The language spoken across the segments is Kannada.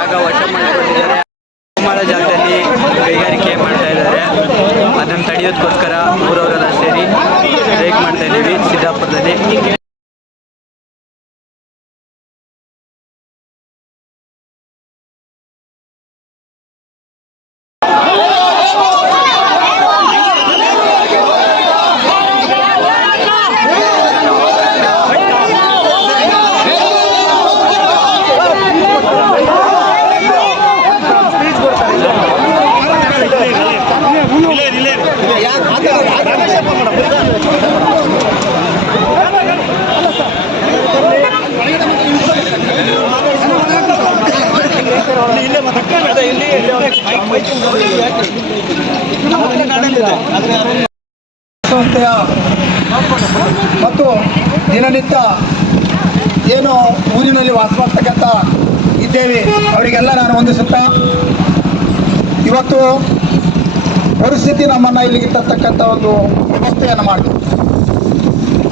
ಜಾಗ ವಶ ಮಾಡಿಕೊಂಡಿದ್ದಾರೆ. ಗೋಮಾಳ ಜಾಗದಲ್ಲಿ ಕೈಗಾರಿಕೆ ಮಾಡ್ತಾ ಇದ್ದಾರೆ. ಅದನ್ನು ತಡೆಯೋದಕ್ಕೋಸ್ಕರ ಊರವರೆಲ್ಲ ಸೇರಿ ಬ್ರೇಕ್ ಮಾಡ್ತಾ ಇದ್ದೀವಿ ಸಿದ್ದಾಪುರದಲ್ಲಿ. ಸಂಸ್ಥೆಯ ಮತ್ತು ದಿನನಿತ್ಯ ಏನು ಊರಿನಲ್ಲಿ ವಾಸ ಮಾಡ್ತಕ್ಕಂಥ ಇದ್ದೇವೆ ಅವರಿಗೆಲ್ಲ ನಾನು ವಂದಿಸುತ್ತಾ, ಇವತ್ತು ಪರಿಸ್ಥಿತಿ ನಮ್ಮನ್ನು ಇಲ್ಲಿಗೆ ತರ್ತಕ್ಕಂಥ ಒಂದು ವ್ಯವಸ್ಥೆಯನ್ನು ಮಾಡ್ತೀವಿ.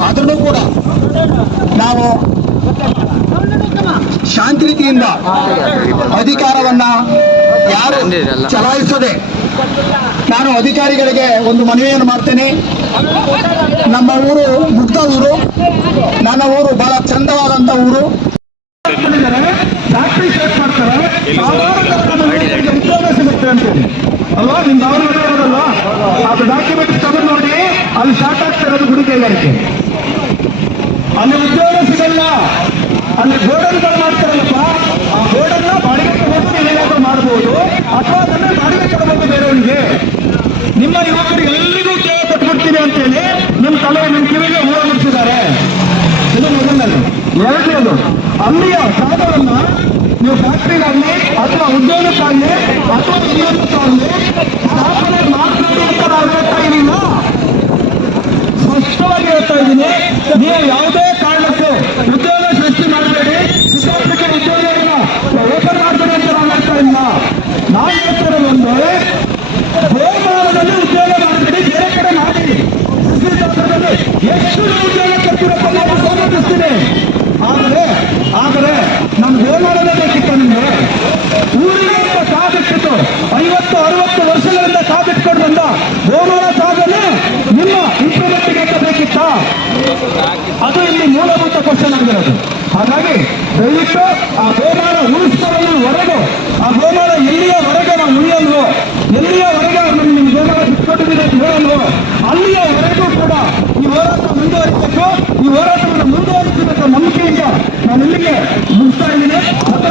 ಆದ್ರೂ ಕೂಡ ನಾವು ಶಾಂತಿ ರೀತಿಯಿಂದ ಅಧಿಕಾರವನ್ನ ಯಾರು ಚಲಾಯಿಸದೆ ನಾನು ಅಧಿಕಾರಿಗಳಿಗೆ ಒಂದು ಮನವಿಯನ್ನು ಮಾಡ್ತೇನೆ. ನಮ್ಮ ಊರು ಮುಗ್ಧ ಊರು, ನನ್ನ ಊರು ಬಹಳ ಚಂದವಾದಂಥ ಊರು. ಫ್ಯಾಕ್ಟ್ರಿ ಸ್ಟಾರ್ಟ್ ಮಾಡ್ತಾರೆ, ಉದ್ಯೋಗ ಸಿಗುತ್ತೆ ಅಂತೇಳಿ ಅಲ್ವಾ? ನಿಮ್ಗೆ ಅವ್ರು ಇರೋದಲ್ಲ, ಅದು ಡಾಕ್ಯುಮೆಂಟ್ ತಗೊಂಡು ನೋಡಿ, ಅಲ್ಲಿ ಸ್ಟಾರ್ಟ್ ಆಗ್ತಿರೋದು ಗುಡಿ ಕೈಗಾರಿಕೆ. ಅಲ್ಲಿ ಉದ್ಯೋಗ ಸಿಗಲ್ಲ, ಅಲ್ಲಿ ಗೋಡನ್ಗಳು ಮಾಡ್ತಾರಲ್ಲಪ್ಪ, ಆ ಗೋಡನ್ನ ಬಾಡಿಗೆ ತಗೊಂಡು ಏನಾದರೂ ಮಾಡ್ಬೋದು, ಅಥವಾ ಅದನ್ನೇ ಬಾಡಿಗೆ ಕೊಡಬಹುದು ಬೇರೆಯವರಿಗೆ. ನಿಮ್ಮ ಯುವಕರಿಗೆ ಎಲ್ಲಿಗೂ ಉದ್ಯೋಗ ಕೊಟ್ಬಿಡ್ತೀನಿ ಅಂತೇಳಿ ನಿಮ್ಮ ತಲೆ ನಿಮ್ಮ ಕಿವಿಗೆ ಹೂವು ಮುಟ್ಟಿಸಿದ್ದಾರೆ. ಇದು ಮೊದಲನೇದು. ಎರಡನೇದು, ಅಲ್ಲಿಯ ಜಾಗವನ್ನ ನೀವು ಫ್ಯಾಕ್ಟ್ರಿಗಾಗಲಿ ಅಥವಾ ಉದ್ಯೋಗಕ್ಕಾಗಲಿ ಅಥವಾ ಉದ್ಯೋಗಕ್ಕಾಗಲಿ ಸ್ಥಾಪನೆ ಮಾಡ್ತೀವಿ ಅಂತ ನಾವು ಹೇಳ್ತಾ ಇದೀನ, ಸ್ಪಷ್ಟವಾಗಿ ಹೇಳ್ತಾ ಇದ್ದೀನಿ. ನೀವು ಯಾವುದೇ ಕಾರಣಕ್ಕೂ ಉದ್ಯೋಗ ಸೃಷ್ಟಿ ಮಾಡಬೇಡಿ, ಸಿದ್ದಾಪುರಕ್ಕೆ ಉದ್ಯೋಗವನ್ನು ಓಪನ್ ಮಾಡಬೇಡಿ ಅಂತ ನಾವು ಹೇಳ್ತಾ ಇಲ್ಲ. ನಾವು ಹೇಳ್ತಿರೋದು ಒಂದು, ಗೋಮಾಳದಲ್ಲಿ ಉದ್ಯೋಗ ಮಾಡಬೇಡಿ, ಬೇರೆ ಕಡೆ ಮಾಡಿ. ಸಿದ್ದಾಪುರದಲ್ಲಿ ಎಷ್ಟು ಉದ್ಯೋಗ ಕೊಟ್ಟಿರುತ್ತೆ ನಾವು ಸ್ವಾಗತಿಸ್ತೀನಿ. ಆದರೆ ನಮ್ಮ ಗೋಮಾಳನೇ ಬೇಕಿತ್ತು ನಿಮಗೆ. ಊರಿಗೆ ಕಾದಿಟ್ಟಿತ್ತು 50-60 ವರ್ಷಗಳಿಂದ ಕಾದಿಟ್ಕೊಂಡು ಬಂದ ಗೋಮಾಳ ಜಾಗನೇ ನಿಮ್ಮ ಇಂಪ್ರೂವ್ಮೆಂಟ್ಗೆ ಅಂತ ಬೇಕಿತ್ತ? ಅದು ಇಲ್ಲಿ ಮೂಲಭೂತ ಕ್ವಶನ್ ಆಗಿರೋದು. ಹಾಗಾಗಿ ದಯವಿಟ್ಟು ಆ ಗೋಮಾಳ ಉಳಿಸ್ಕೊಳ್ಳೋವರೆಗೂ, ಆ ಗೋಮಾಳ ಎಲ್ಲಿಯವರೆಗೆ ನಾವು ಉಳಿಯಲ್ವೋ, ಎಲ್ಲಿಯವರೆಗೆ ನಿಮ್ಮ ಗೋಮಾಳ ಬಿಟ್ಕೊಟ್ಟಿದ್ದೀವಿ ಅಂತ ಹೇಳಲ್ವೋ, ಅಲ್ಲಿಯವರೆಗೂ ಕೂಡ ಈ ಹೋರಾಟ ಮುಂದುವರಿಸಬೇಕು. ಈ ಹೋರಾಟವನ್ನು ಮುಂದುವರಿಸಬೇಕು ನಂಬಿಕೆಯಿಂದ ನಾನು ಇಲ್ಲಿಗೆ ಮುಗಿಸ್ತಾ ಇದ್ದೀನಿ. ಮತ್ತೆ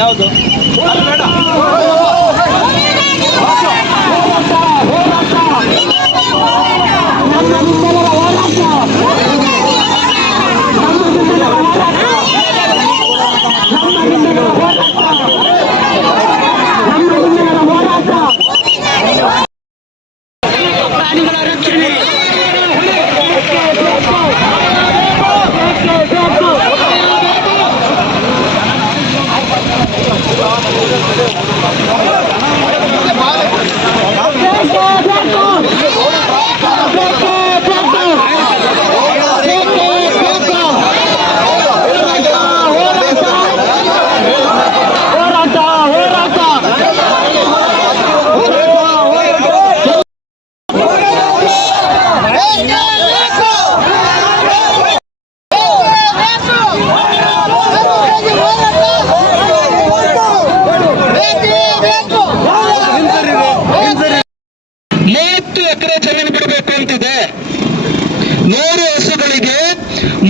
ಯಾವುದು ಎಕರೆ ಜಮೀನು ಬಿಡಬೇಕು ಅಂತಿದೆ. 100 ಹಸುಗಳಿಗೆ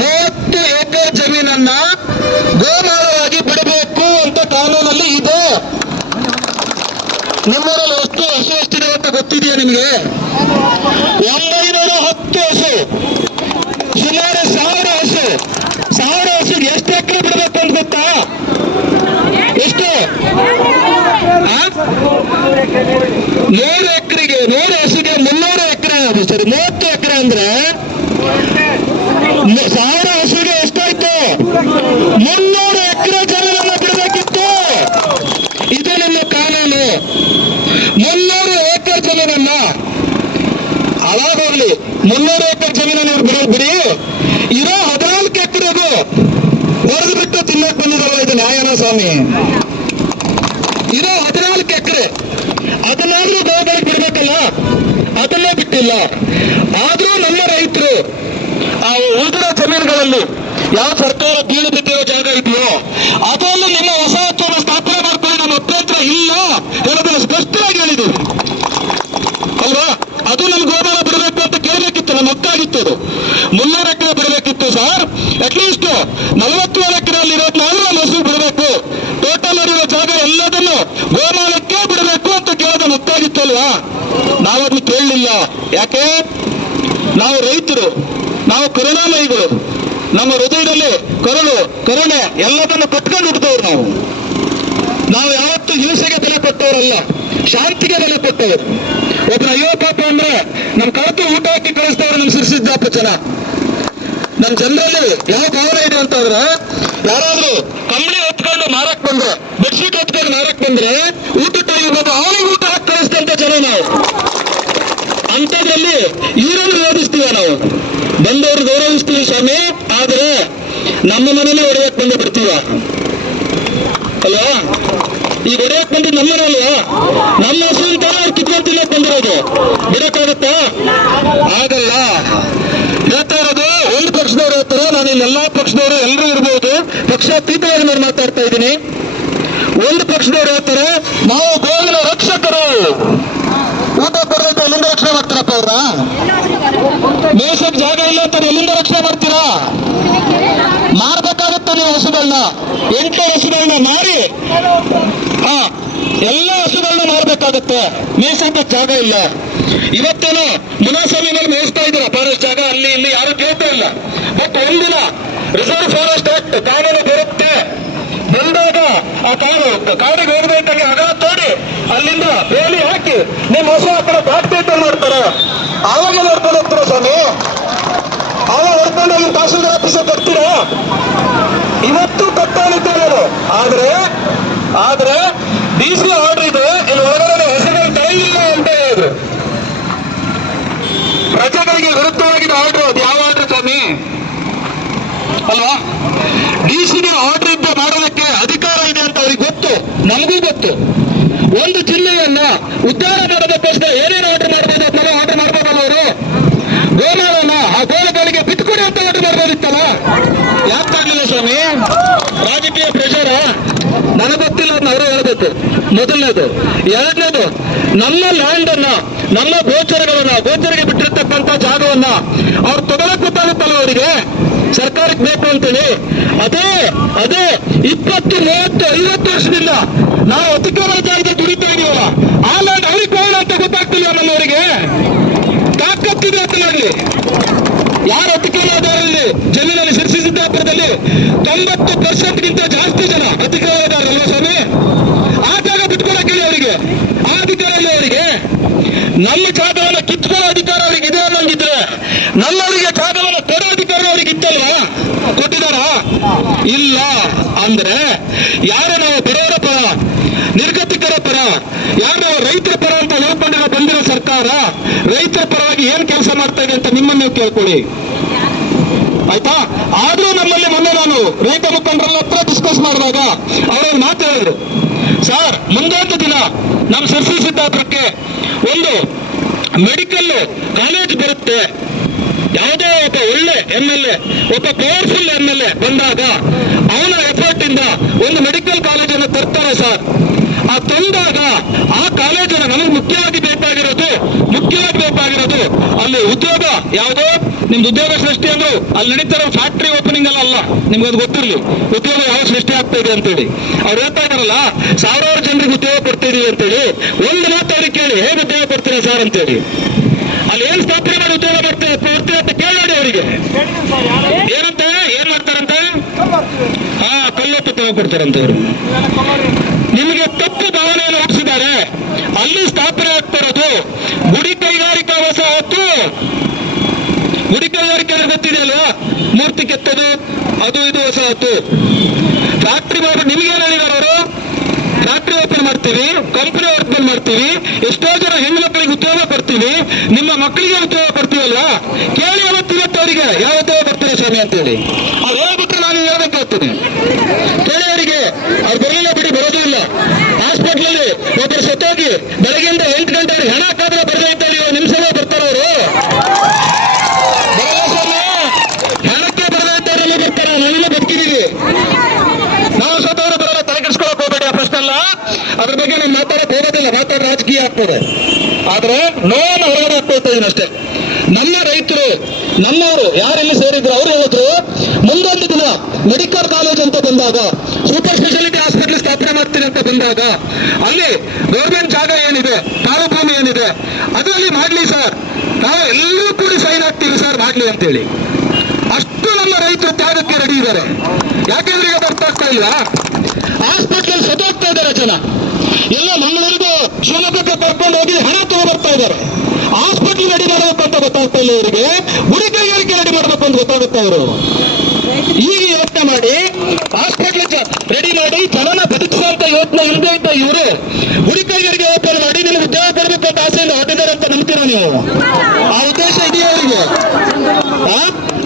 30 ಎಕರೆ ಜಮೀನನ್ನ ಗೋಮಾಳವಾಗಿ ಬಿಡಬೇಕು ಅಂತ ಕಾನೂನಲ್ಲಿ ಇದೆ. ನಿಮ್ಮೂರಲ್ಲಿ ಎಷ್ಟು ಹಸು ಎಷ್ಟಿದೆ ಅಂತ ಗೊತ್ತಿದೆಯಾ ನಿಮಗೆ? 910 ಹಸು, ಸುಮಾರು 1000 ಹಸು. 1000 ಹಸುಗೆ ಎಷ್ಟು ಎಕರೆ ಬಿಡಬೇಕು ಅಂತ ಗೊತ್ತಾ? ಎಷ್ಟು? 100 ಎಕರೆಗೆ 100 ಹಸುಗೆ 300 ಎಕರೆ, ಸರಿ 30 ಎಕರೆ ಅಂದ್ರೆ 1000 ಹಸುಗೆ ಎಷ್ಟಾಯ್ತು? 300 ಎಕರೆ ಜಮೀನನ್ನ ಬಿಡಬೇಕಿತ್ತು. ಇದು ನಿಮ್ಮ ಕಾನೂನು. 300 ಎಕರೆ ಜಮೀನನ್ನ ಅವಾಗೋಗ್ಲಿ 300 ಎಕರೆ ಜಮೀನನ್ನ ಬಿಡಿ. ಇರೋ 14 ಎಕರೆಗೂ ಹೊಡೆದು ಬಿಟ್ಟು ತಿನ್ನಕ್ ಬಂದಿದಲ್ಲ, ಇದು ನ್ಯಾಯನ ಸ್ವಾಮಿ? ಇರೋ 14 ಎಕರೆ ಅದನ್ನಾದ್ರೂ ಗೋಗಳಿಗೆ ಬಿಡ್ಬೇಕಲ್ಲ, ಅದನ್ನೇ ಬಿಟ್ಟಿಲ್ಲ. ಆದ್ರೂ ನಮ್ಮ ರೈತರು ಆ ಉಳಿದಿರೋ ಜಮೀನುಗಳಲ್ಲಿ ಯಾವ ಸರ್ಕಾರ ಬೀಳು ಬಿದ್ದಿರೋ ಜಾಗ ಇದೆಯೋ ಅದರಲ್ಲಿ ನಿಮ್ಮ ವಸಾಹತನ್ನು ಸ್ಥಾಪನೆ ಮಾಡ್ಕೊಳ್ಳಿ, ನಮ್ಮ ಅಭ್ಯಂತರ ಇಲ್ಲ ಹೇಳೋದನ್ನು ಸ್ಪಷ್ಟವಾಗಿ ಹೇಳಿದ್ದೀವಿ ಅಲ್ವಾ. ಅದು ನಮ್ಗೆ ಗೋದಾಮ ಬಿಡಬೇಕು ಅಂತ ಕೇಳಬೇಕಿತ್ತು, ನಮ್ಮ ಹಕ್ಕಾಗಿತ್ತು. ಅದು 300 ಎಕರೆ ಬಿಡಬೇಕಿತ್ತು ಸರ್. ಅಟ್ಲೀಸ್ಟ್ 47 ಎಕರೆಯಲ್ಲಿ ಇರೋದ್ನಾದ್ರೂ ನಮ್ಮ ಹೆಸರು ಬಿಡಬೇಕು. ಟೋಟಲ್ ಇರುವ ಜಾಗ ಎಲ್ಲದನ್ನು ಗೋಮಾಳಕ್ಕೆ ಬಿಡಬೇಕು ಅಂತ ಕೇಳೋದು ಹಕ್ಕಾಗಿತ್ತು ಅಲ್ವಾ. ನಾವದನ್ನು ಕೇಳಲಿಲ್ಲ. ಯಾಕೆ? ನಾವು ರೈತರು, ನಾವು ಕರುಣಾಮಯಿಗಳು, ನಮ್ಮ ಹೃದಯದಲ್ಲಿ ಕರುಣೆ ಎಲ್ಲದನ್ನು ಕಟ್ಕೊಂಡು ಹುಟ್ಟಿದವರು. ನಾವು ಯಾವತ್ತೂ ಹಿಂಸೆಗೆ ಬೆಲೆ ಕೊಟ್ಟವರಲ್ಲ, ಶಾಂತಿಗೆ ಬೆಲೆ ಕೊಟ್ಟವರು. ಒಬ್ರು ಅಯ್ಯೋ ಪಾಪ ಅಂದ್ರೆ ನಮ್ ಕಳತು ಊಟ ಹಾಕಿ ಕಳಿಸ್ತವ್ರು ನಮ್ಮ ಸಿರಿಸಿದ್ದಪ್ಪ ಜನ. ನಮ್ ಜನರಲ್ಲಿ ಯಾವ ಭಾವನೆ ಇದೆ ಅಂತಂದ್ರೆ, ಯಾರಾದ್ರೂ ಕಂಬಳಿ ಹೊತ್ಕೊಂಡು ಮಾರಕ್ ಬಂದ್ರೆ, ಬೆಡ್ಶೀಟ್ ಹೊತ್ಕೊಂಡು ಮಾರಕ್ ಬಂದ್ರೆ ಊಟ ಟೈಮಿಗೆ ಅವನಿಗೆ ಊಟ ಹಾಕಿ ಕಳಿಸ್ತಂತ ಜನ ನಾವು. ಅಂಥದ್ರಲ್ಲಿ ಇವರನ್ನು ವಿರೋಧಿಸ್ತೀವ ನಾವು. ಬಂದವರು ಗೌರವಿಸ್ತೀವಿ ಸ್ವಾಮಿ, ಆದ್ರೆ ನಮ್ಮ ಮನೇಲಿ ಹೊಡೆಯಕ್ ಬಂದು ಬಿಡ್ತೀವ ಅಲ್ವಾ. ಈಗ ಹೊಡೆಯಕ್ ಬಂದಿದ್ದು ನಮ್ಮನೆ ಅಲ್ವಾ, ನಮ್ಮ ಹೆಸರು ತರ ಅವ್ರು ಕಿತ್ಕೊಂಡು ತಿನ್ನಕ್ ಬಂದಿರೋದು. ಬಿಡಕ್ಕಾಗತ್ತಾ? ಆಗಲ್ಲ. ಹೇಳ್ತಾ ಇರೋದು ಒಂದು ಪಕ್ಷದವ್ರು ಹೇಳ್ತಾರೆ, ನಾನು ಇಲ್ಲೆಲ್ಲಾ ಪಕ್ಷದವರು ಎಲ್ಲರೂ ಇರ್ಬೋದು, ಪಕ್ಷಾತೀತವಾಗಿ ನಾನು ಮಾತಾಡ್ತಾ ಇದ್ದೀನಿ. ಒಂದು ಪಕ್ಷದವ್ರು ಹೇಳ್ತಾರೆ ನಾವು ಗೋವಿನ ರಕ್ಷಕರು, ಊಟ ಕೊಡೋದು ಎಲ್ಲಿಂದ ರಕ್ಷಣೆ ಮಾಡ್ತಾರಪ್ಪ ಅವ್ರ? ಮೇಸಕ್ ಜಾಗ ಇಲ್ಲ ಅಂತ ಎಲ್ಲಿಂದ ರಕ್ಷಣೆ ಮಾಡ್ತೀರಾ? ಮಾರ್ಬೇಕಾಗುತ್ತೆ ನೀವು ಹಸುಗಳನ್ನ, 8 ಹಸುಗಳನ್ನ ಮಾರಿ ಎಲ್ಲ ಹಸುಗಳನ್ನ ಮಾರ್ಬೇಕಾಗತ್ತೆ. ಮೇಸಕ್ಕೆ ಜಾಗ ಇಲ್ಲ. ಇವತ್ತೇನೋ ಮುನಾಸ್ವಾಮಿ ಮೇಲೆ ಮೇಯಿಸ್ತಾ ಇದ್ದೀರಾ ಫಾರೆಸ್ಟ್ ಜಾಗ, ಅಲ್ಲಿ ಇಲ್ಲಿ ಯಾರು ಕೇಳ್ತಾ ಇಲ್ಲ. ಬಟ್ ಒಂದಿನ ರಿಸರ್ವ್ ಫಾರೆಸ್ಟ್ ಆಕ್ಟ್ ಕಾನೂನು ಬರುತ್ತೆ, ಬಂದಾಗ ಆ ಕಾಡಿಗೆ ಹೋಗ್ಬೇಕಾಗಿ ಅಗಲ ತೋಡಿ ಅಲ್ಲಿಂದ ಬೇಲಿ ಹಾಕಿ ನಿಮ್ಮ ಹಸು ಆ ಕಡೆ ಬಾಕ್ತೈತೆ ಮಾಡ್ತಾರೆ. ಆವಾಗ ನೋಡ್ಕೊಂಡು ಹೋಗ್ತೀರಾ ಸ್ವಾಮಿ? ಆವಾಗ ಹೊಡ್ಕೊಂಡು ಅಲ್ಲಿ ತಹಸೀಲ್ದಾರ್ ಆಫೀಸ್ ಕಟ್ತೀರಾ? ಇವತ್ತು ಕಟ್ಟಾನಿದ್ದೇನೆ. ಆದ್ರೆ DC ಆರ್ಡರ್ ಇದೆ, ಇಲ್ಲಿ ಒಳಗಡೆ ಹೆಸರುಗಳು ತಡೆಯಿಲ್ಲ ಅಂತ ಹೇಳಿದ್ರು. ಪ್ರಜೆಗಳಿಗೆ ವಿರುದ್ಧವಾಗಿದ್ದ ಆರ್ಡರ್. ಅದು ಯಾವ ಆರ್ಡರ್ ಸ್ವಾಮಿ ಅಲ್ವಾ? DCಗೆ ಆರ್ಡರ್ ಇದ್ದ ಮಾಡೋದಕ್ಕೆ ಅಧಿಕಾರ ಇದೆ ಅಂತ ಅವ್ರಿಗೆ ಗೊತ್ತು, ನಮಗೂ ಗೊತ್ತು. ಒಂದು ಜಿಲ್ಲೆಯನ್ನ ಉದ್ಧಾರ ಮಾಡೋದಕ್ಕೋಸ್ಕರ ಏನೇನು ಆರ್ಡರ್ ಮಾಡ್ಬೋದು ಅದನ್ನೆಲ್ಲ ಆರ್ಡರ್ ಮಾಡ್ಬೋದಲ್ಲ ಅವರು. ಗೋಮಾಳನ್ನ ಆ ಗೋಳಗಳಿಗೆ ಬಿಟ್ಕೊಡಿ ಅಂತ ಆರ್ಡರ್ ಮಾಡ್ಬೋದಿತ್ತಲ್ಲ, ಯಾಕೆ ಮಾಡಲಿಲ್ಲ ಸ್ವಾಮಿ? ರಾಜಕೀಯ ಪ್ರೆಷರ? ನನಗೆ ಗೊತ್ತಿಲ್ಲ, ಅದನ್ನ ಅವರೇ ಹೇಳ್ಬೇಕು. ಮೊದಲನೇದು. ಎರಡನೇದು, ನಮ್ಮ ಲ್ಯಾಂಡ್ ಅನ್ನ, ನಮ್ಮ ಗೋಚರಿಗೆ ಬಿಟ್ಟಿರ್ತಕ್ಕಂಥ ಜಾಗವನ್ನ ಅವ್ರು ತಗೊಳಕ್ ಗೊತ್ತಾಗುತ್ತಲ್ಲ ಅವರಿಗೆ, ಸರ್ಕಾರಕ್ಕೆ ಬೇಕು ಅಂತೇಳಿ. ಅದೇ 20, 30, 50 ವರ್ಷದಿಂದ ನಾವು ಅಧಿಕಾರ ಜಾಗದಲ್ಲಿ ದುಡಿತಾ ಇದೀವಲ್ಲ, ಆ ಲ್ಯಾಂಡ್ ಅವ್ರಿಗೆ ಹೋಗೋಣ ಅಂತ ಗೊತ್ತಾಗ್ತಿಲ್ಲ ನಮ್ಮವರಿಗೆ. ತಾಕತ್ತಿದೆ ಅಂತ ಹೇಳಿ ಯಾರು ಅಧಿಕಾರದಲ್ಲಿ ಜಮೀನಲ್ಲಿ ಸಿರಿಸಿದ್ದಾಪುರದಲ್ಲಿ 90% ಜಾಸ್ತಿ ಜನ ಅಧಿಕಾರದಾರಲ್ವ ಸ್ವಾಮಿ? ಆ ಜಾಗ ಬಿಟ್ಕೊಳಕ್ ಹೇಳಿ ಅವರಿಗೆ, ಆ ಅಧಿಕಾರ ಇಲ್ಲ ಅವರಿಗೆ. ನಮ್ಮ ಜಾಗವನ್ನು ಕಿತ್ಕೊಳ್ಳೋ ಅಧಿಕಾರ ಅವರಿಗೆ ಇದೆ ಅನ್ನೋಂಗಿದ್ರೆ ನಮ್ಮವರಿಗೆ ಜಾಗವನ್ನು ಕೊಡೋ ಅಧಿಕಾರ ಅವ್ರಿಗೆ ಇತ್ತಲ್ವಾ? ಕೊಟ್ಟಿದಾರ? ಇಲ್ಲ. ಅಂದ್ರೆ ಯಾರು ನಾವು ಬರೋರ ಪರ, ನಿರ್ಗತಿಕರ ಪರ, ಯಾರು ನಾವು ರೈತರ ಪರ ಅಂತ ಹೇಳ್ಕೊಂಡಿರೋ ಬಂದಿರೋ ಸರ್ಕಾರ ರೈತರ ಪರವಾಗಿ ಏನ್ ಕೆಲಸ ಮಾಡ್ತಾ ಇದೆ ಅಂತ ನಿಮ್ಮನ್ನು ಕೇಳ್ಕೊಳ್ಳಿ ಆಯ್ತಾ. ಆದ್ರೂ ನಮ್ಮಲ್ಲಿ ಮೊನ್ನೆ ನಾನು ರೈತ ಮುಖಂಡರೆಲ್ಲ ಹತ್ರ ಡಿಸ್ಕಸ್ ಮಾಡುವಾಗ ಅವರೊಂದು ಮಾತು ಹೇಳಿದ್ರು, ಸರ್ ಮುಂದೊಂದು ದಿನ ನಮ್ಮ ಸಿದ್ದಾಪುರಕ್ಕೆ ಒಂದು ಮೆಡಿಕಲ್ ಕಾಲೇಜ್ ಬರುತ್ತೆ, ಯಾವುದೋ ಒಬ್ಬ ಒಳ್ಳೆ MLA, ಒಬ್ಬ ಪವರ್ಫುಲ್ MLA ಬಂದಾಗ ಅವನ ಎಫರ್ಟ್ ಇಂದ ಒಂದು ಮೆಡಿಕಲ್ ಕಾಲೇಜನ್ನು ತರ್ತಾರೆ ಸರ್. ಆ ತಂದಾಗ ಆ ಕಾಲೇಜನ್ನು ನಮಗೆ ಮುಖ್ಯವಾಗಿ ಬೇಕಾಗಿರೋದು ಅಲ್ಲಿ ಉದ್ಯೋಗ. ಯಾವುದೋ ನಿಮ್ದು ಉದ್ಯೋಗ ಸೃಷ್ಟಿ ಅಂದ್ರು ಅಲ್ಲಿ ನಡೀತಾರೋ ಫ್ಯಾಕ್ಟ್ರಿ ಓಪನಿಂಗ್ ಅಲ್ಲ, ನಿಮ್ಗೆ ಅದು ಗೊತ್ತಿರಲಿ ಉದ್ಯೋಗ ಯಾವ ಸೃಷ್ಟಿ ಆಗ್ತಾ ಇದೆ ಅಂತೇಳಿ. ಅವ್ರು ಹೇಳ್ತಾ ಇದಾರಲ್ಲ, 1000 ಜನರಿಗೆ ಉದ್ಯೋಗ ಕೊಡ್ತಿದೀವಿ ಅಂತೇಳಿ. ಒಂದು ಮಾತು ಅವ್ರಿಗೆ ಕೇಳಿ, ಹೇಗೆ ಉದ್ಯೋಗ ಕೊಡ್ತೀರಾ ಸರ್ ಅಂತೇಳಿ. ಅಲ್ಲಿ ಏನ್ ಸ್ಥಾಪನೆ ಮಾಡಿ ಉದ್ಯೋಗ ಕೊಡ್ತೀವಿ ಅಂತ ಕೇಳಿ ಅವರಿಗೆ. ಏನಂತ ಏನ್ ಮಾಡ್ತಾರಂತೆ? ಕಲ್ಲೊತ್ತು ಉದ್ಯೋಗ ಕೊಡ್ತಾರಂತೆ ಅವರು. ನಿಮಗೆ ತಪ್ಪು ಭಾವನೆಯನ್ನು ಹುಟ್ಟಿಸಿದ್ದಾರೆ. ಅಲ್ಲಿ ಸ್ಥಾಪನೆ ಆಗ್ತಾ ಇರೋದು ಗುಡಿ ಕೈಗಾರಿಕಾ ವಸಾಹತು. ಗುಡಿ ಕೈಗಾರಿಕೆ ಅಂದ್ರೆ ಗೊತ್ತಿದೆಯಲ್ವಾ? ಮೂರ್ತಿ ಕೆತ್ತದು, ಅದು ಇದು ವಸಾಹತು. ಫ್ಯಾಕ್ಟ್ರಿ ಮಾಡಿ ನಿಮ್ಗೇನು ಹೇಳಿದಾರೆ ಅವರು? ಫ್ಯಾಕ್ಟ್ರಿ ಓಪನ್ ಮಾಡ್ತೀವಿ, ಕಂಪನಿ ಓಪನ್ ಮಾಡ್ತೀವಿ, ಎಷ್ಟೋ ಜನ ಹೆಣ್ಣು ಮಕ್ಕಳಿಗೆ ಉದ್ಯೋಗ ಕೊಡ್ತೀವಿ, ನಿಮ್ಮ ಮಕ್ಕಳಿಗೆ ಉದ್ಯೋಗ ಕೊಡ್ತೀವಲ್ವಾ? ಕೇಳಿ ಅವತ್ತಿವತ್ತು ಅವರಿಗೆ ಯಾವ ಉದ್ಯೋಗ ಬರ್ತಾರೆ ಸ್ವಾಮಿ ಅಂತೇಳಿ. ಅವ್ರು ಹೇಳ್ಬಿಟ್ರೆ ನಾನು ಹೇಳ್ಬೇಕಾಗ್ತದೆ. ಕೇಳಿ ಅವರಿಗೆ. ಅವ್ರು ಬರಲಿಲ್ಲ ಬಿಡಿ, ಬರೋದು ಇಲ್ಲ. ಹಾಸ್ಪಿಟ್ಲಲ್ಲಿ ಒಬ್ಬರು ಸತ್ತೋಗಿ ಬೆಳಗ್ಗೆಯಿಂದ 8 ಗಂಟೆವರೆಗೆ ಹೆಣ ಕಾದ್ರೆ ಬರದೇ ಇದ್ದಲ್ಲಿ ನಿಮಿಷವೇ ಬರ್ತಾರ ಅವರು. ಹೆಣಕ್ಕೆ ಬರದೇ ಇದ್ದವರಲ್ಲಿ ಬರ್ತಾರ. ಅದ್ರ ಬಗ್ಗೆ ನಾನು ಮಾತಾಡಕ್ ಹೋಗೋದಿಲ್ಲ, ರಾಜಕೀಯ ಆಗ್ತದೆ. ಆದ್ರೆ ನೋವನ್ನು ಹೊರಗಡೆ ಹಾಕ್ಕೊಳ್ತಾ ಇದೀನಿ ಅಷ್ಟೇ. ನಮ್ಮ ರೈತರು, ನಮ್ಮವರು ಯಾರೆಲ್ಲಿ ಸೇರಿದ್ರು ಅವ್ರು ಹೇಳಿದ್ರು, ಮುಂದೊಂದು ದಿನ ಮೆಡಿಕಲ್ ಕಾಲೇಜ್ ಅಂತ ಬಂದಾಗ, ಸೂಪರ್ ಸ್ಪೆಷಾಲಿಟಿ ಹಾಸ್ಪಿಟಲ್ ಸ್ಥಾಪನೆ ಮಾಡ್ತೀನಿ ಅಂತ ಬಂದಾಗ, ಅಲ್ಲಿ ಗೌರ್ಮೆಂಟ್ ಜಾಗ ಏನಿದೆ, ತಾವು ಭೂಮಿ ಏನಿದೆ, ಅದರಲ್ಲಿ ಮಾಡ್ಲಿ ಸರ್, ನಾವು ಎಲ್ಲರೂ ಕೂಡಿ ಸೈನ್ ಹಾಕ್ತೀವಿ ಸರ್, ಮಾಡ್ಲಿ ಅಂತೇಳಿ. ಅಷ್ಟು ನಮ್ಮ ರೈತರು ತ್ಯಾಗಕ್ಕೆ ರೆಡಿ ಇದ್ದಾರೆ. ಯಾಕೆಂದ್ರೆ ಈಗ ಬರ್ತಾ ಇಲ್ವಾ, ಹಾಸ್ಪಿಟಲ್ ಸತ್ತೋಗ್ತಾ ಇದ್ದಾರೆ ಜನ. ಎಲ್ಲ ಮಂಗಳೂರಿಗೂ ಶಿವಮೊಗ್ಗಕ್ಕೆ ಕರ್ಕೊಂಡು ಹೋಗಿ ಹಣ ತಗೊಂಡ್ಬರ್ತಾ ಇದ್ದಾರೆ. ಹಾಸ್ಪಿಟಲ್ ರೆಡಿ ಮಾಡಬೇಕು ಅಂತ ಗೊತ್ತಾಗ್ತಾ ಇಲ್ಲ ಇವರಿಗೆ, ಗುಡಿ ಕೈಗಾರಿಕೆ ರೆಡಿ ಮಾಡಬೇಕು ಅಂತ ಗೊತ್ತಾಗುತ್ತೆ ಅವರು. ಈಗ ಯೋಚನೆ ಮಾಡಿ, ಹಾಸ್ಪಿಟಲ್ ರೆಡಿ ಮಾಡಿ ಜನನ ಬದುಕಿಸುವಂತ ಯೋಚನೆ ಇಲ್ಲದೆ ಇದ್ದ ಇವರು ಗುಡಿ ಕೈಗಾರಿಕೆ ಓಪನ್ ಮಾಡಿ ನಿಮ್ಗೆ ಉದ್ಯೋಗ ಕೊಡಬೇಕು ಅಂತ ಆಸೆಯಿಂದ ಹೊರಟಿದ್ದಾರೆ ಅಂತ ನಂಬ್ತೀರಾ ನೀವು? ಆ ಉದ್ದೇಶ ಇದೆಯಾ ಅವರಿಗೆ?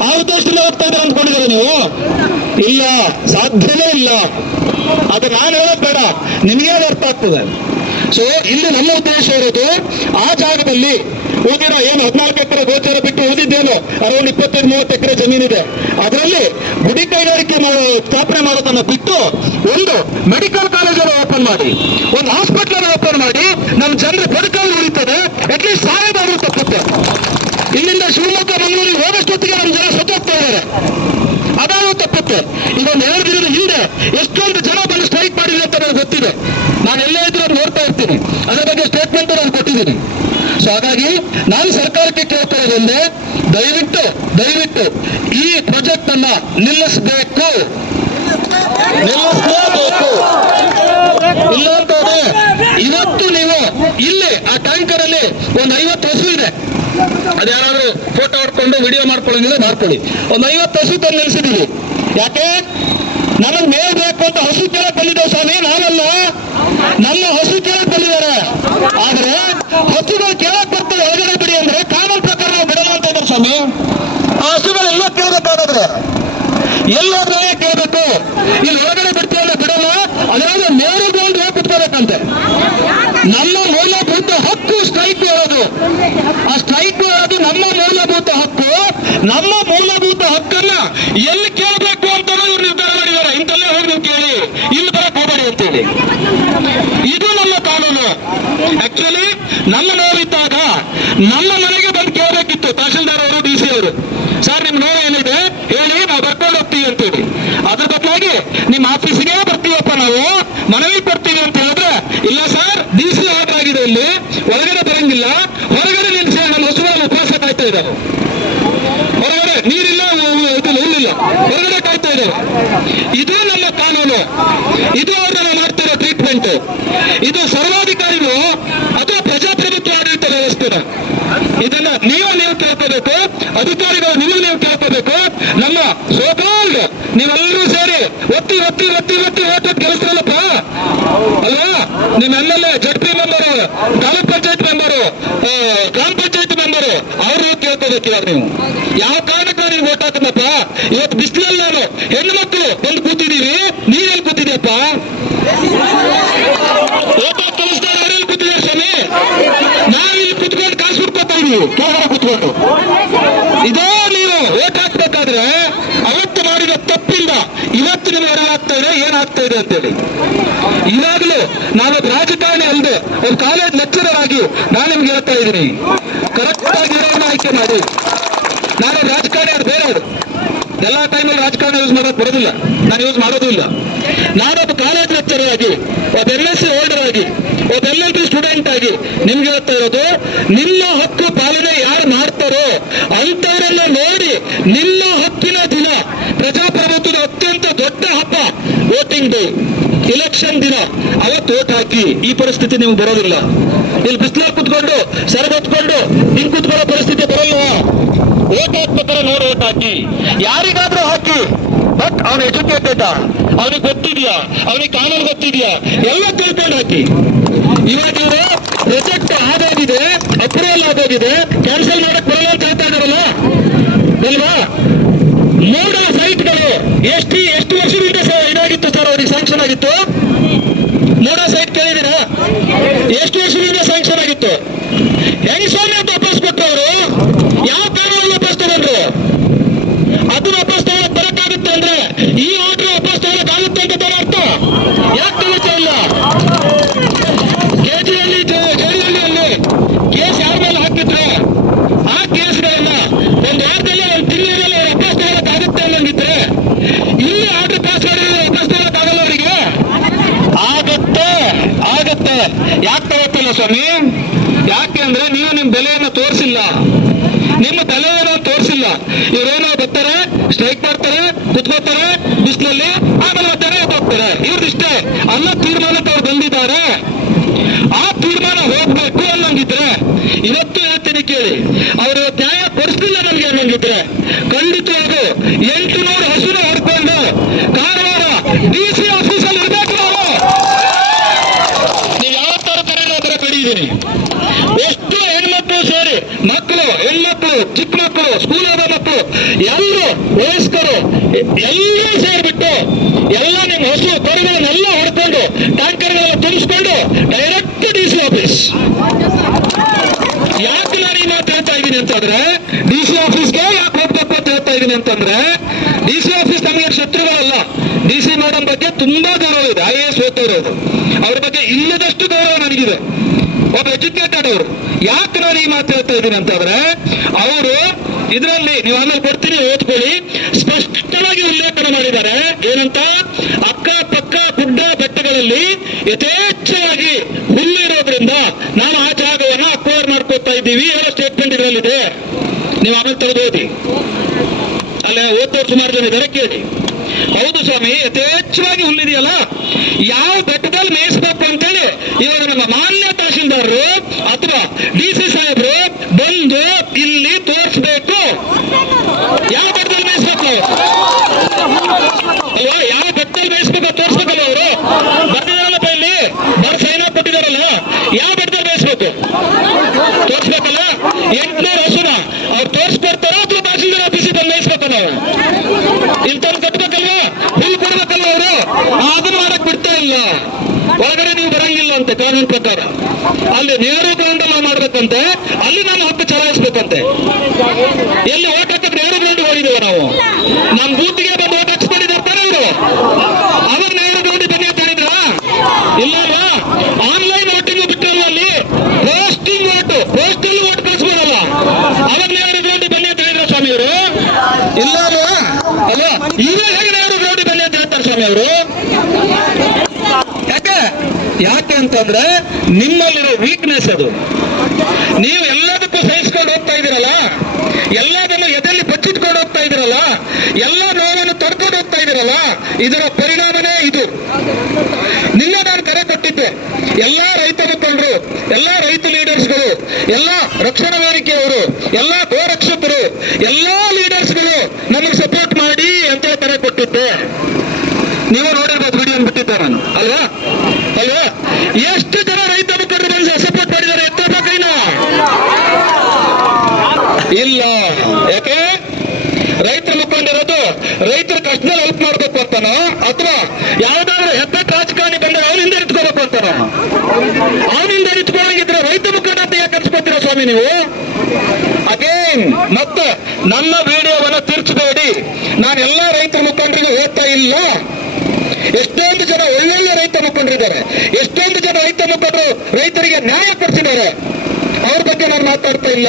ಆ ಉದ್ದೇಶದಿಂದ ಹೋಗ್ತಾ ಇದ್ದಾರೆ ಅಂದ್ಕೊಂಡಿದ್ದಾರೆ ನೀವು? ಇಲ್ಲ, ಸಾಧ್ಯವೇ ಇಲ್ಲ. ಅದು ನಾನು ಹೇಳೋದು ಬೇಡ, ನಿಮಗೆ ಅರ್ಥ ಆಗ್ತದೆ. ಸೊ ಇಲ್ಲಿ ನಮ್ಮ ಉದ್ದೇಶ ಇರೋದು, ಆ ಜಾಗದಲ್ಲಿ ಉಳಿದಿರೋ ಏನು 14 ಎಕರೆ ಗೋಚರ ಬಿಟ್ಟು ಉಳಿದಿದ್ದೇನು ಅರೌಂಡ್ 25-30 ಎಕರೆ ಜಮೀನಿದೆ, ಅದರಲ್ಲಿ ಗುಡಿ ಕೈಗಾರಿಕೆ ಸ್ಥಾಪನೆ ಮಾಡೋದನ್ನ ಬಿಟ್ಟು ಒಂದು ಮೆಡಿಕಲ್ ಕಾಲೇಜನ್ನು ಓಪನ್ ಮಾಡಿ, ಒಂದು ಹಾಸ್ಪಿಟಲ್ ಓಪನ್ ಮಾಡಿ, ನಮ್ಮ ಜನರು ಬದುಕಲ್ಲಿ ಉಳಿತದೆ. ಅಟ್ಲೀಸ್ಟ್ ಸಾಯೋದಾದ್ರೂ ತಪ್ಪುತ್ತೆ. ಇಲ್ಲಿಂದ ಶಿವಮೊಗ್ಗ ಮಂಗಳೂರಿಗೆ ಹೋಗೋಷ್ಟೊತ್ತಿಗೆ ನಮ್ಮ ಜನ ಸತ್ತೋಗ್ತಾ ಇದ್ದಾರೆ, ಅದಾದ್ರೂ ತಪ್ಪುತ್ತೆ. ಇದೊಂದು 2 ದಿನದ ಹಿಂದೆ ಎಷ್ಟೊಂದು ಜನ ಬಂದು ಸ್ಟ್ರೈಕ್ ಮಾಡಿದೆ ಅಂತ ನನಗೆ ಗೊತ್ತಿದೆ. ನಾನು ಎಲ್ಲೇ ಇದ್ರು ಅದು ನೋಡ್ತಾ ಇರ್ತೀನಿ, ಅದರ ಬಗ್ಗೆ ಸ್ಟೇಟ್ಮೆಂಟ್ ನಾನು ಕೊಟ್ಟಿದ್ದೀನಿ. ಸೊ ಹಾಗಾಗಿ ನಾನು ಸರ್ಕಾರಕ್ಕೆ ಕೇಳ್ತಾ ಇರೋದೊಂದೇ, ದಯವಿಟ್ಟು ಈ ಪ್ರಾಜೆಕ್ಟ್ ಅನ್ನ ನಿಲ್ಲಿಸಬೇಕು. ಇಲ್ಲ ಅಂತಂದ್ರೆ ಇವತ್ತು ನೀವು ಇಲ್ಲಿ ಆ ಟ್ಯಾಂಕರ್ ಅಲ್ಲಿ ಒಂದು 50 ಹಸು ಇದೆ, ಅದ್ಯಾರು ಫೋಟೋ ಹೊಡ್ಕೊಂಡು ವಿಡಿಯೋ ಮಾಡ್ಕೊಳ್ಳೋದಿಲ್ಲ ಮಾಡ್ಕೊಳ್ಳಿ. ಒಂದು 50 ಹಸು ತಂದು ನಿಲ್ಸಿದೀವಿ. ಯಾಕೆ? ನಮಗ್ ಮೇಲ್ ಬೇಕು ಅಂತ ಹಸು ಕೇಳಕ್ ಬಂದಿದ್ದೇವೆ ಸ್ವಾಮಿ, ನಾವಲ್ಲ. ನಮ್ಮ ಹಸು ಕೇಳಕ್ ಬಂದಿದ್ದಾರೆ. ಆದ್ರೆ ಹಸುಗಳು ಕೇಳಕ್ ಬರ್ತದೆ ಒಳಗಡೆ ಬಿಡಿ ಅಂದ್ರೆ ಕಾನೂನು ಪ್ರಕಾರ ನಾವು ಬಿಡಲ್ಲ ಅಂತ ಇದ್ದಾರೆ ಸ್ವಾಮಿ. ಆ ಹಸುಗಳು ಎಲ್ಲ ಕೇಳಬೇಕಾದ್ರೆ ಎಲ್ಲೋದ್ರೆ ಕೇಳಬೇಕು. ಇಲ್ಲಿ ಒಳಗಡೆ ಬಿಡ್ತೀವಿ ಅಂದ್ರೆ ಬಿಡಲ್ಲ. ಅದ್ರಾಗ ನೇರವಾಗಿ ಹೋಗಿ ಬಿಟ್ಕೋಬೇಕಂತೆ. ನಮ್ಮ ಮೂಲಭೂತ ಹಕ್ಕು ಸ್ಟ್ರೈಕ್ ಇರೋದು. ಆ ಸ್ಟ್ರೈಕ್ ಇರೋದು ನಮ್ಮ ಮೂಲಭೂತ ಹಕ್ಕು. ನಮ್ಮ ಮೂಲಭೂತ ಹಕ್ಕನ್ನ ಎಲ್ಲಿ ಕೇಳಬೇಕು ಅಂತ ಇವ್ರು ನಿರ್ಧಾರ ಮಾಡಿದ್ದಾರೆ. ಇಂತಲ್ಲೇ ಹೋಗಿ ನೀವು ಕೇಳಿ, ಇಲ್ಲಿ ಬರಕ್ ಹೋಗಬೇಡಿ ಅಂತೇಳಿ. ಇದು ನಮ್ಮ ಕಾನೂನು. ಆಕ್ಚುಲಿ ನಮ್ಮ ನೋವಿದ್ದಾಗ ನಮ್ಮ ಮನೆಗೆ ಬಂದು ಕೇಳಬೇಕಿತ್ತು ತಹಶೀಲ್ದಾರ್ ಅವರು, DC ಅವರು. ಸರ್ ನಿಮ್ ನೋವು ಏನಿದೆ ಹೇಳಿ, ನಾವು ಬರ್ಕೊಂಡು ಹೋಗ್ತೀವಿ ಅಂತೇಳಿ. ಅದ್ರ ಬದಲಾಗಿ ನಿಮ್ಮ ಆಫೀಸಿಗೆ ಬರ್ತೀವಪ್ಪ, ನಾವು ಮನವಿ ಕೊಡ್ತೀವಿ ಅಂತ ಹೇಳಿದ್ರೆ, ಇಲ್ಲ ಸರ್ DC ಆರ್ಡರ್ ಆಗಿದೆ, ಇಲ್ಲಿ ಒಳಗಡೆ ಬರಂಗಿಲ್ಲ, ಹೊರಗಡೆ ನಿಲ್ಸಿ ನಮ್ಮ ಹಸುಗಳನ್ನು ಉಪವಾಸ ಕಾಯ್ತಾ ಇದ್ದಾರೆ. ಹೊರಗಡೆ ನೀರಿಲ್ಲ, ಹುಲ್ಲಿಲ್ಲ, ಹೊರಗಡೆ ಕಾಯ್ತಾ ಇದ್ದಾರೆ. ಇದು ನಮ್ಮ ಕಾನೂನು. ಇದು ಅವ್ರನ್ನ ಮಾಡ್ತಿರೋ ಟ್ರೀಟ್ಮೆಂಟ್. ಇದು ಸರ್ವಾಧಿಕಾರಿಗಳು ಅಥವಾ ಪ್ರಜಾಪ್ರಭುತ್ವ ಆಡಳಿತ ವ್ಯವಸ್ಥೆನ. ಇದನ್ನ ನೀವು ಕೇಳ್ಕೋಬೇಕು, ಅಧಿಕಾರಿಗಳು ನೀವು ಕೇಳ್ಕೋಬೇಕು. ನಮ್ಮ ಸೋಕಾಲ್ಡ್ ನೀವೆಲ್ಲರೂ ಸೇರಿ ಒತ್ತಿ ಓಟದ್ ಕೆಲಸದಲ್ಲಪ್ಪ ಅಲ್ವಾ? ನಿಮ್ಮ MLA, ZP member, taluk panchayat member, ಗ್ರಾಮ ಪಂಚಾಯತ್ ಮೆಂಬರು, ಅವ್ರು ಕೇಳ್ಕೋಬೇಕು. ಇವಾಗ ನೀವು ಯಾವ ಕಾರಣಕ್ಕೆ ನೀವು ಓಟ್ ಹಾಕದಪ್ಪ? ಇವತ್ತು ಬಿಸಿಲಲ್ಲಿ ನಾನು ಹೆಣ್ಣು ಮಕ್ಕಳು ಬಂದು ಕೂತಿದೀವಿ, ನೀವೆಲ್ಲಿ ಕೂತಿದ್ಯಪ್ಪ? ಓಟ್ ಹಾಕಿ ಕಳಿಸ್ತಾರೆ, ಅವರೆಲ್ಲಿ ಕೂತಿದ್ದಾರೆ ಸ್ವಾಮಿ? ನಾವಿಲ್ಲಿ ಕುತ್ಕೊಂಡು ಕಾಸು ಹುಡ್ಕೋತಾ ಇದೀವಿ, ಕೆಳಗಡೆ ಕುತ್ಕೊಂಡು. ಇದೇ ನೀವು ಓಟ್ ಹಾಕ್ಬೇಕಾದ್ರೆ ಅವತ್ತು ಮಾಡಿದ ತಪ್ಪಿಂದ ಇವತ್ತು ನಿಮ್ಗೆ ಹೊರಗಾಗ್ತಾ ಇದೆ, ಏನಾಗ್ತಾ ಇದೆ ಅಂತೇಳಿ. ಇವಾಗಲೂ ನಾವೊಬ್ಬ ರಾಜಕಾರಣಿ ಅಲ್ಲದೆ ಒಂದು ಕಾಲೇಜ್ ಲೆಕ್ಚರರ್ ಆಗಿ ನಾನು ನಿಮ್ಗೆ ಹೇಳ್ತಾ ಇದ್ದೀನಿ, ಕರೆಕ್ಟ್ ಆಗಿ ಇರೋನ್ನ ಆಯ್ಕೆ ಮಾಡಿ. ನಾನು ರಾಜಕಾರಣಿ ಅದು ಬೇರೆ, ಎಲ್ಲ ಟೈಮಲ್ಲಿ ರಾಜಕಾರಣ ಯೂಸ್ ಮಾಡೋದು ಬರೋದಿಲ್ಲ, ನಾನು ಯೂಸ್ ಮಾಡೋದು ಇಲ್ಲ. ನಾನೊಬ್ಬ ಕಾಲೇಜ್ ಲೆಕ್ಚರರ್ ಆಗಿ, ಒಬ್ಬ MSc ಹೋಲ್ಡರ್ ಆಗಿ, ಒಬ್ಬ LLB ಸ್ಟೂಡೆಂಟ್ ಆಗಿ ನಿಮ್ಗೆ ಹೇಳ್ತಾ ಇರೋದು, ನಿಮ್ಮ ಹಕ್ಕು ಪಾಲನೆ ಯಾರು ಮಾಡ್ತಾರೋ ಅಂತವರನ್ನ ನೋಡಿ ನಿಮ್ಮ ಹಕ್ಕಿನ ದಿನ, ಪ್ರಜಾಪ್ರಭುತ್ವದ ಅತ್ಯಂತ ದೊಡ್ಡ ಹಬ್ಬ ವೋಟಿಂಗ್ ಡೇ, ಎಲೆಕ್ಷನ್ ದಿನ, ಅವತ್ತು ಓಟ್ ಹಾಕಿ. ಈ ಪರಿಸ್ಥಿತಿ ನಿಮ್ಗೆ ಬರೋದಿಲ್ಲ. ಇಲ್ಲಿ ಬಿಸಿಲಾಗಿ ಕುತ್ಕೊಂಡು ಸರಬತ್ಕೊಂಡು ಹಿಂಗ್ ಕುತ್ಕೊಳ್ಳೋ ಪರಿಸ್ಥಿತಿ ಬರಲ್ವಾ? ಓಟ್ ಹಾಕ್ಬೇಕಾದ್ರೆ ನೋಡಿ ಓಟ್ ಹಾಕಿ, ಯಾರಿಗಾದ್ರೂ ಹಾಕಿ. ಬಟ್ ಅವನು ಎಜುಕೇಟೆಡ್, ಅವನಿಗೆ ಗೊತ್ತಿದ್ಯಾ, ಅವನಿಗೆ ಕಾನೂನು ಗೊತ್ತಿದ್ಯಾ, ಎಲ್ಲ ತಿಳ್ಕೊಂಡು ಹಾಕಿ. ಇವಾಗ ಇವರು ಪ್ರೊಜೆಕ್ಟ್ ಆಗೋಗಿದೆ, ಅಪ್ರೂವಲ್ ಆಗೋಗಿದೆ, ಕ್ಯಾನ್ಸಲ್ ಮಾಡಕ್ ಬರಲ್ಲ ಅಂತ ಹೇಳ್ತಾ ಇದಾರಲ್ಲ ಅಲ್ವಾ? 3 ಸೈಟ್ಗಳು ಎಷ್ಟು ವರ್ಷದಿಂದ ಇದಾಗಿತ್ತು ಸರ್, ಅವ್ರಿಗೆ ಸ್ಯಾಂಕ್ಷನ್ ಆಗಿತ್ತು? 3 ಸೈಟ್ ಕೇಳಿದಿರಾ? ಎಷ್ಟು ವರ್ಷದಿಂದ ಸ್ಯಾಂಕ್ಷನ್ ಆಗಿತ್ತು? ಹೆಂಗ್ ಸ್ವಾಮಿ ಅಂತ ವಾಪಸ್ ಕೊಟ್ಟರು ಅವರು? ಯಾವ ಕಾರಣದಲ್ಲಿ ವಾಪಸ್ ತಗೊಂಡ್ರು? ಅದು ವಾಪಸ್ ತಗೊಳಕ್ ಬರಕ್ಕಾಗುತ್ತೆ ಅಂದ್ರೆ ಈ ಆರ್ಡರ್ ವಾಪಸ್ ತಗೊಳಕ್ ಆಗುತ್ತೆ ಅಂತ ಅರ್ಥ. ಯಾಕೆ ತಗೋತಾ ಇಲ್ಲ? ಯಾಕೆ ತಗೋತಿಲ್ಲ ಸ್ವಾಮಿ? ಯಾಕೆ ಅಂದ್ರೆ ನೀವು ನಿಮ್ಮ ಬೆಲೆಯನ್ನು ತೋರಿಸಿಲ್ಲ, ನಿಮ್ಮ ಬೆಲೆಯನ್ನು ತೋರಿಸಿಲ್ಲ. ಇವರೇನೋ ಬರ್ತಾರೆ, ಸ್ಟ್ರೈಕ್ ಮಾಡ್ತಾರೆ, ಕುತ್ಕೋತಾರೆ ಬಿಸಿಲಲ್ಲಿ, ಆಮೇಲೆ ಬರ್ತಾರೆ ಹೋಗ್ತಾರೆ. ಇವ್ರದಿಷ್ಟೇ ಅಲ್ಲ ತೀರ್ಮಾನಕ್ಕೆ ಅವ್ರು ಬಂದಿದ್ದಾರೆ. ಆ ತೀರ್ಮಾನ ಹೋಗ್ಬೇಕು ಅನ್ನಂಗಿದ್ರೆ ಇವತ್ತು ಹೇಳ್ತೀನಿ ಕೇಳಿ, ಅವರು ನ್ಯಾಯ ಕೊಡಿಸ್ಲಿಲ್ಲ ನಮ್ಗೆ ಅನ್ನಂಗಿದ್ರೆ ಖಂಡಿತವಾಗೂ 800 ಹಸುನ ಹೊಡ್ಕೊಂಡು ಕಾರವಾರ DC ಆಫೀಸಲ್ಲಿ ಇರ್ಬೇಕು ನಾವು. ನೀವು ಯಾವ ತರ ಕರೆ ಕಡಿದೀನಿ. ಎಷ್ಟು ಹೆಣ್ಮಕ್ಳು ಸೇರಿ, ಮಕ್ಕಳು, ಹೆಣ್ಮಕ್ಳು, ಚಿಕ್ಕ ಮಕ್ಕಳು, ಸ್ಕೂಲ್ ಹೋದ ಮಕ್ಕಳು, ಎಲ್ಲರೂ ವಯಸ್ಕರು ಎಲ್ಲರೂ ಸೇರಿಬಿಟ್ಟು ಎಲ್ಲ ನಿಮ್ಮ ಹಸು ಕರುಗಳನ್ನೆಲ್ಲ ಹೊಡ್ಕೊಂಡು ಟ್ಯಾಂಕರ್ಗಳೆಲ್ಲ ತುಂಬಿಸ್ಕೊಂಡು ಡೈರೆಕ್ಟ್ DC ಆಫೀಸ್. ಯಾಕೆ ನಾನು ಈ ಮಾತು ಹೇಳ್ತಾ ಇದ್ದೀನಿ ಅಂತಂದ್ರೆ, DC ಆಫೀಸ್ಗೆ ಯಾಕೆ ಹೋಗ್ಬೇಕು ಅಂತ ಹೇಳ್ತಾ ಇದ್ದೀನಿ ಅಂತಂದ್ರೆ, DC ಆಫೀಸ್ ನಮಗೆ ಶತ್ರುಗಳಲ್ಲ. DC ಮೇಡಮ್ ಬಗ್ಗೆ ತುಂಬಾ ಗೌರವ ಇದೆ, IAS ಓದ್ತಿರೋದು, ಅವ್ರ ಬಗ್ಗೆ ಇಲ್ಲದಷ್ಟು ಗೌರವ ನನಗಿದೆ. ಒಬ್ಬ ಎಜುಕೇಟೆಡ್ ಅವರು. ಯಾಕೆ ನಾನು ಈ ಮಾತು ಹೇಳ್ತಾ ಇದ್ದೀನಿ ಅಂತಂದ್ರೆ, ಅವರು ಇದರಲ್ಲಿ ನೀವು ಆಮೇಲೆ ಕೊಡ್ತೀನಿ ಓದ್ಕೊಳ್ಳಿ, ಸ್ಪಷ್ಟವಾಗಿ ಉಲ್ಲೇಖನ ಮಾಡಿದ್ದಾರೆ. ಏನಂತ? ಅಕ್ಕಪಕ್ಕ ಗುಡ್ಡ ಬೆಟ್ಟಗಳಲ್ಲಿ ಯಥೇಚ್ಛವಾಗಿ ಹುಲ್ಲಿರೋದ್ರಿಂದ ನಾವು ಆ ಜಾಗವನ್ನ ಅಕ್ವೈರ್ ಮಾಡ್ಕೊತಾ ಇದ್ದೀವಿ ಅನ್ನೋ ಸ್ಟೇಟ್ಮೆಂಟ್ ಇದರಲ್ಲಿದೆ. ನೀವು ಆಮೇಲೆ ತೆಗೆದು ಓದಿ, ಅಲ್ಲೇ ಓದೋರು ಸುಮಾರು ಜನ ಇದ್ದಾರೆ, ಕೇಳಿ. ಹೌದು ಸ್ವಾಮಿ, ಯಥೇಚ್ಛವಾಗಿ ಹುಲ್ಲಿದೆಯಲ್ಲ, ಯಾವ ಬೆಟ್ಟದಲ್ಲಿ ಮೇಯಿಸ್ಬೇಕು ಅಂತೇಳಿ ಇವಾಗ ನಮ್ಮ ಮಾನ್ಯ ತಹಶೀಲ್ದಾರರು ಅಥವಾ DC ಸಾಹೇಬರು ಬಂದು ಇಲ್ಲಿ ತೋರಿಸ್ಬೇಕು. ಯಾವ ಬೆಟ್ಟದಲ್ಲಿ ಮೇಯಿಸ್ಬೇಕು ಅಲ್ವಾ? ಯಾವ ಬೆಟ್ಟದಲ್ಲಿ ಮೇಯಿಸ್ಬೇಕು ತೋರಿಸ್ಬೇಕಲ್ಲ ಅವರು. ಬಂದಿದಾರಲ್ಲಪ್ಪ ಇಲ್ಲಿ, ಸೈನ್ ಕೊಟ್ಟಿದಾರಲ್ಲ, ಯಾವ ಬೆಟ್ಟದಲ್ಲಿ ಮೇಯಿಸ್ಬೇಕು ತೋರಿಸ್ಬೇಕಲ್ಲ. 800 ಹಸುನ ಅವ್ರು ತೋರಿಸ್ಕೊಡ್ತಾರ ಅಥವಾ ತಹಶೀಲ್ದಾರ್ ಆಫೀಸಿಗೆ ಬಂದು ಮೇಯಿಸ್ಬೇಕು ನಾವು? ಇಲ್ಲಿ ತಂದು ಕಟ್ಬೇಕಲ್ವಾ, ಹುಲ್ಲು ಕೊಡ್ಬೇಕಲ್ವ ಅವರು? ಅದನ್ನ ಮಾಡಕ್ ಬಿಡ್ತಾ ಇಲ್ಲ. ಒಳಗಡೆ ನೀವು ಬರಂಗಿಲ್ಲ ಅಂತೆ ಕಾನೂನು ಪ್ರಕಾರ. ಅಲ್ಲಿ ನೇರು ಗ್ರೌಂಡ್ ನಾವು ಮಾಡ್ಬೇಕಂತೆ, ಅಲ್ಲಿ ನಾನು ಹಕ್ಕು ಚಲಾಯಿಸ್ಬೇಕಂತೆ. ಎಲ್ಲಿ ಓಟ್ ಹಾಕಿದ್ರೆ ನೇರು ಗ್ರೌಂಡ್ ಹೋಗಿದ್ದೇವೆ ನಾವು. ನಮ್ಮ ಬೂತಿಗೆ ಬಂದು ಓಟ್ ಹಾಕ್ಸ್ಕೊಂಡಿದ್ದಾರೆ ಅವರು. ಅವಾಗ ನೇರು ಗ್ರೌಂಡ್ ಬನ್ನಿ ಅಂತ ಹೇಳಿದ್ರ ಇಲ್ಲ ಅಲ್ವಾ? ಆನ್ಲೈನ್ ವೋಟಿಂಗ್ ಬಿಟ್ಟರಲ್ವ, ಅಲ್ಲಿ ಪೋಸ್ಟಿಂಗ್ ಓಟು, ಪೋಸ್ಟಲ್ ಓಟ್ ಕಳಿಸ್ಬೋದಲ್ಲ, ಅವಾಗ ನೇರು ಗ್ರೌಂಡ್ ಬನ್ನಿ ಅಂತ ಹೇಳಿದ್ರ ಸ್ವಾಮಿ ಅವರು? ಇಲ್ಲ ಅಲ್ವಾ? ಅಲ್ವಾ? ಇವಾಗ ಹೇಗೆ ನೇರು ಗ್ರೌಂಡ್ ಬನ್ನಿ ಅಂತ ಹೇಳ್ತಾರೆ ಸ್ವಾಮಿ ಅವರು? ಯಾಕೆ ಅಂತಂದ್ರೆ ನಿಮ್ಮಲ್ಲಿರೋ ವೀಕ್ನೆಸ್ ಅದು. ನೀವು ಎಲ್ಲದಕ್ಕೂ ಸಹಿಸ್ಕೊಂಡು ಹೋಗ್ತಾ ಇದ್ದೀರಲ್ಲ, ಎಲ್ಲದನ್ನು ಎದೆಯಲ್ಲಿ ಬಚ್ಚಿಟ್ಕೊಂಡು ಹೋಗ್ತಾ ಇದ್ದೀರಲ್ಲ, ಎಲ್ಲ ನೋವನ್ನು ತಡ್ಕೊಂಡು ಹೋಗ್ತಾ ಇದ್ದೀರಲ್ಲ, ಇದರ ಪರಿಣಾಮನೇ ಇದು. ನಿನ್ನೆ ನಾನು ಕರೆ ಕೊಟ್ಟಿದ್ದೆ, ಎಲ್ಲಾ ರೈತ ಮುಖಂಡರು, ಎಲ್ಲಾ ರೈತ ಲೀಡರ್ಸ್ಗಳು, ಎಲ್ಲಾ ರಕ್ಷಣಾ ವೇದಿಕೆಯವರು, ಎಲ್ಲಾ ಗೋರಕ್ಷಕರು, ಎಲ್ಲಾ ಲೀಡರ್ಸ್ಗಳು ನಮಗೆ ಸಪೋರ್ಟ್ ಮಾಡಿ ಅಂತ ಕರೆ ಕೊಟ್ಟಿದ್ದೆ. ನೀವು ನೋಡಿರ್ಬೇಕು, ವಿಡಿಯೋ ಬಿಟ್ಟಿದ್ದೆ ನಾನು, ಅಲ್ವಾ? ಅಲ್ವಾ? ಎಷ್ಟು ಜನ ರೈತ ಮುಖಂಡರು ಬಂದು ಸಪೋರ್ಟ್ ಮಾಡಿದ್ದಾರೆ? ಎತ್ತ ಕೈನ ಇಲ್ಲ. ಯಾಕೆ? ರೈತರ ಮುಖಂಡರದು ರೈತರ ಕಷ್ಟದಲ್ಲಿ ಹೆಲ್ಪ್ ಮಾಡ್ಬೇಕು ಅಂತಾನೋ, ಅಥವಾ ಯಾವ್ದಾದ್ರು ಹೆಬ್ಬೆಟ್ ರಾಜಕಾರಣಿ ಬಂದ್ರೆ ಅವನಿಂದ ನಿಂತ್ಕೋಬೇಕು ಅಂತಾನೋ? ಅವನಿಂದ ನಿಂತ್ಕೊಳ್ಳಂಗಿದ್ರೆ ರೈತ ಮುಖಂಡ ಅಂತ ಯಾಕೆ ಅನ್ಸ್ಕೊತೀರ ಸ್ವಾಮಿ ನೀವು? ಅಗೇನ್ ಮತ್ತೆ ನನ್ನ ವಿಡಿಯೋವನ್ನ ತಿರ್ಚಬೇಡಿ. ನಾನು ಎಲ್ಲಾ ರೈತರ ಮುಖಂಡರಿಗೂ ಓದ್ತಾ ಇಲ್ಲ. ಎಷ್ಟೊಂದು ಜನ ಒಳ್ಳೊಳ್ಳೆ ರೈತ ಮುಖಂಡರಿದ್ದಾರೆ, ಎಷ್ಟೊಂದು ಜನ ರೈತ ಮುಖಂಡರು ರೈತರಿಗೆ ನ್ಯಾಯ ಕೊಡಿಸಿದ್ದಾರೆ. ಅವ್ರ ಬಗ್ಗೆ ನಾನು ಮಾತಾಡ್ತಾ ಇಲ್ಲ.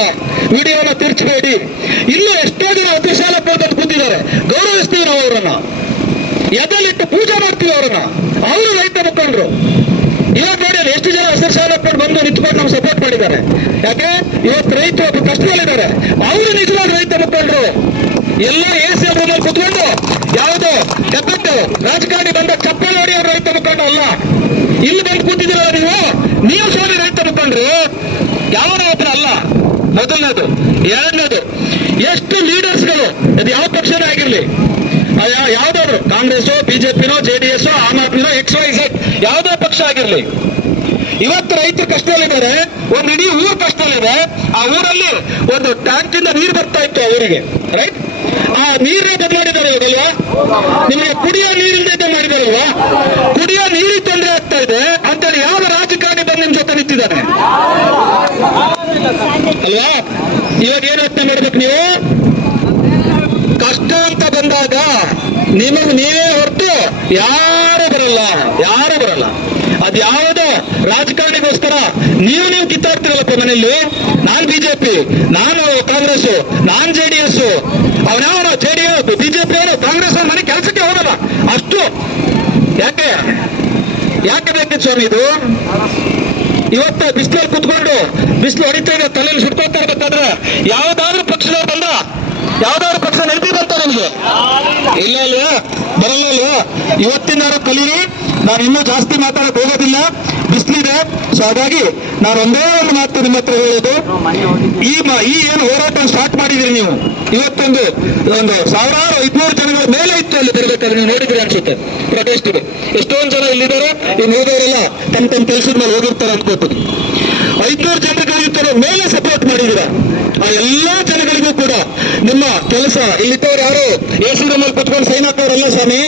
ವಿಡಿಯೋನ ತಿರ್ಚಬೇಡಿ. ಇಲ್ಲೂ ಎಷ್ಟೋ ಜನ ಅತಿಶಾಲ ಪೋದಲ್ಲಿ ಕೂತಿದ್ದಾರೆ, ಗೌರವಿಸ್ತೀವಿ ನಾವು ಅವರನ್ನ, ಎದಲ್ಲಿಟ್ಟು ಪೂಜೆ ಮಾಡ್ತೀವಿ ಅವರನ್ನ. ಅವರು ರೈತ ಮುಖಂಡರು. ಇವಾಗ ನೋಡಿ ಎಷ್ಟು ಜನ ಹಸಿರು ಶಾಲೆ ಬಂದು ನಿಂತ್ಕೊಂಡು ನಮ್ಗೆ ಸಪೋರ್ಟ್ ಮಾಡಿದ್ದಾರೆ. ಯಾಕೆ? ಇವತ್ತು ರೈತರು ಕಷ್ಟದಲ್ಲಿದ್ದಾರೆ. ಅವರು ನಿಜವಾದ ರೈತ ಮುಖಂಡರು. ಎಲ್ಲ AC ರೂಮಲ್ಲಿ ಕೂತ್ಕೊಂಡು ಯಾವುದೋ ಹೆಬ್ಬೆಟ್ಟು ರಾಜಕಾರಣಿ ಬಂದ ಚಪ್ಪಲಿ ನೋಡಿ ಅವ್ರು ರೈತ ಮುಖಂಡ ಅಲ್ಲ. ಇಲ್ಲಿ ಬಂದು ಕೂತಿದ್ದೀರಲ್ಲ ನೀವು ಸ್ವಾಮಿ ರೈತ ಮುಖಂಡ್ರು. ಯಾವ ಹತ್ರ ಅಲ್ಲ. ಮೊದಲನೇದು. ಎರಡನೇದು, ಎಷ್ಟು ಲೀಡರ್ಸ್ಗಳು, ಅದು ಯಾವ ಪಕ್ಷನೇ ಆಗಿರ್ಲಿ, ಯಾವ್ದಾದ್ರು ಕಾಂಗ್ರೆಸ್, ಬಿಜೆಪಿನೋ, JDS, ಆಮ್ ಆದ್ಮಿನೋ, XYZ ಯಾವ್ದೋ ಪಕ್ಷ ಆಗಿರ್ಲಿ, ಇವತ್ತು ರೈತರು ಕಷ್ಟದಲ್ಲಿದ್ದಾರೆ. ಒಂದು ಇಡೀ ಊರು ಕಷ್ಟದಲ್ಲಿದೆ. ಆ ಊರಲ್ಲಿ ಒಂದು ಟ್ಯಾಂಕ್ ಇಂದ ನೀರು ಬರ್ತಾ ಇತ್ತು ಆ ಊರಿಗೆ, ರೈಟ್? ಆ ನೀರನ್ನ ಬಂದ್ ಮಾಡಿದ್ದಾರೆ ಅಲ್ವಾ? ನಿಮಗೆ ಕುಡಿಯೋ ನೀರಿಲ್ಲದೆ ಮಾಡಿದಾರಲ್ವಾ? ಕುಡಿಯೋ ನೀರಿಗೆ ತೊಂದರೆ ಆಗ್ತಾ ಇದೆ ಅಂತೇಳಿ ಯಾವ ರಾಜಕಾರಣಿ ಬಂದು ನಿಮ್ ಜೊತೆ ನಿಂತಿದ್ದಾನೆ ಅಲ್ವಾ? ಇವಾಗ ಏನ್ ಯೋಚನೆ ಮಾಡ್ಬೇಕು ನೀವು? ಕಷ್ಟ ಅಂತ ಬಂದಾಗ ನಿಮಗ್ ನೀವೇ ಹೊರತು ಯಾರು ಬರಲ್ಲ, ಯಾರು ಬರಲ್ಲ. ಅದ್ ಯಾವುದೋ ರಾಜಕಾರಣಿಗೋಸ್ಕರ ನೀವು ಕಿತ್ತಾಡ್ತಿರಲ್ಲಪ್ಪ ಮನೆಯಲ್ಲಿ. ನಾನ್ ಬಿಜೆಪಿ, ನಾನು ಕಾಂಗ್ರೆಸ್, ನಾನ್ JDS, ಅವನ್ಯಾವನು JDS, ಬಿಜೆಪಿ ಅವರು ಕಾಂಗ್ರೆಸ್ ಅವ್ರ ಮನೆ ಕೆಲಸಕ್ಕೆ ಹೋಗಲ್ಲ. ಅಷ್ಟು ಯಾಕೆ ಯಾಕೆ ಬೇಕಿತ್ತು ಸ್ವಾಮಿ ಇದು? ಇವತ್ತು ಬಿಸಿಲಲ್ಲಿ ಕುತ್ಕೊಂಡು ಬಿಸಿಲು ಹೊಡಿತಾ ಇದೆ, ತಲೆಯಲ್ಲಿ ಸುಟ್ಕೊತಾ ಇರ್ಬೇಕಾದ್ರೆ ಯಾವ್ದಾದ್ರು ಪಕ್ಷದವ್ರು ಬಂದ, ಯಾವ್ದಾದ್ರು ಪಕ್ಷ ನೆನಪಿ ಬಂತ ನಮ್ಗೆ? ಇಲ್ಲ ಅಲ್ವಾ, ಬರಲ್ಲ ಅಲ್ವಾ? ಇವತ್ತಿನಾರು ಕಲೀರಿ. ನಾನು ಇನ್ನೂ ಜಾಸ್ತಿ ಮಾತಾಡಕ್ ಹೋಗೋದಿಲ್ಲ, ಬಿಸಿಲಿದೆ. ಸೊ ಹಾಗಾಗಿ ನಾನು ಒಂದೇ ಒಂದು ಮಾತು ನಿಮ್ಮ ಹತ್ರ ಹೇಳೋದು, ಈ ಏನು ಹೋರಾಟ ಸ್ಟಾರ್ಟ್ ಮಾಡಿದಿರಿ ನೀವು, ಇವತ್ತೊಂದು 1500 ಜನಗಳ ಮೇಲೆ ಇತ್ತು ಅಲ್ಲಿ ಬರಬೇಕಾದ್ರೆ, ನೀವು ನೋಡಿದ್ರಿ ಅನ್ಸುತ್ತೆ ಪ್ರೊಟೆಸ್ಟ್ಗೆ. ಎಷ್ಟೊಂದು ಜನ ಇಲ್ಲಿದ್ದಾರೆ, ಇನ್ನು ಹೋದವರೆಲ್ಲ ತಮ್ಮ ಕೆಲಸದ ಮೇಲೆ ಹೋಗಿರ್ತಾರೆ ಅನ್ಕೋತೀನಿ. 500 ಜನಗಳಿರ್ತಾರೆ ಮೇಲೆ ಸಪೋರ್ಟ್ ಮಾಡಿದ್ದೀರಾ. ಆ ಎಲ್ಲಾ ಜನಗಳಿಗೂ ಕೂಡ ನಿಮ್ಮ ಕೆಲಸ, ಇಲ್ಲಿದ್ದವ್ರು ಯಾರು ಎಸಿ ರೂಮಲ್ಲಿ ಕುತ್ಕೊಂಡು ಸೈನ್ ಹಾಕೋರಲ್ಲ ಸ್ವಾಮಿ,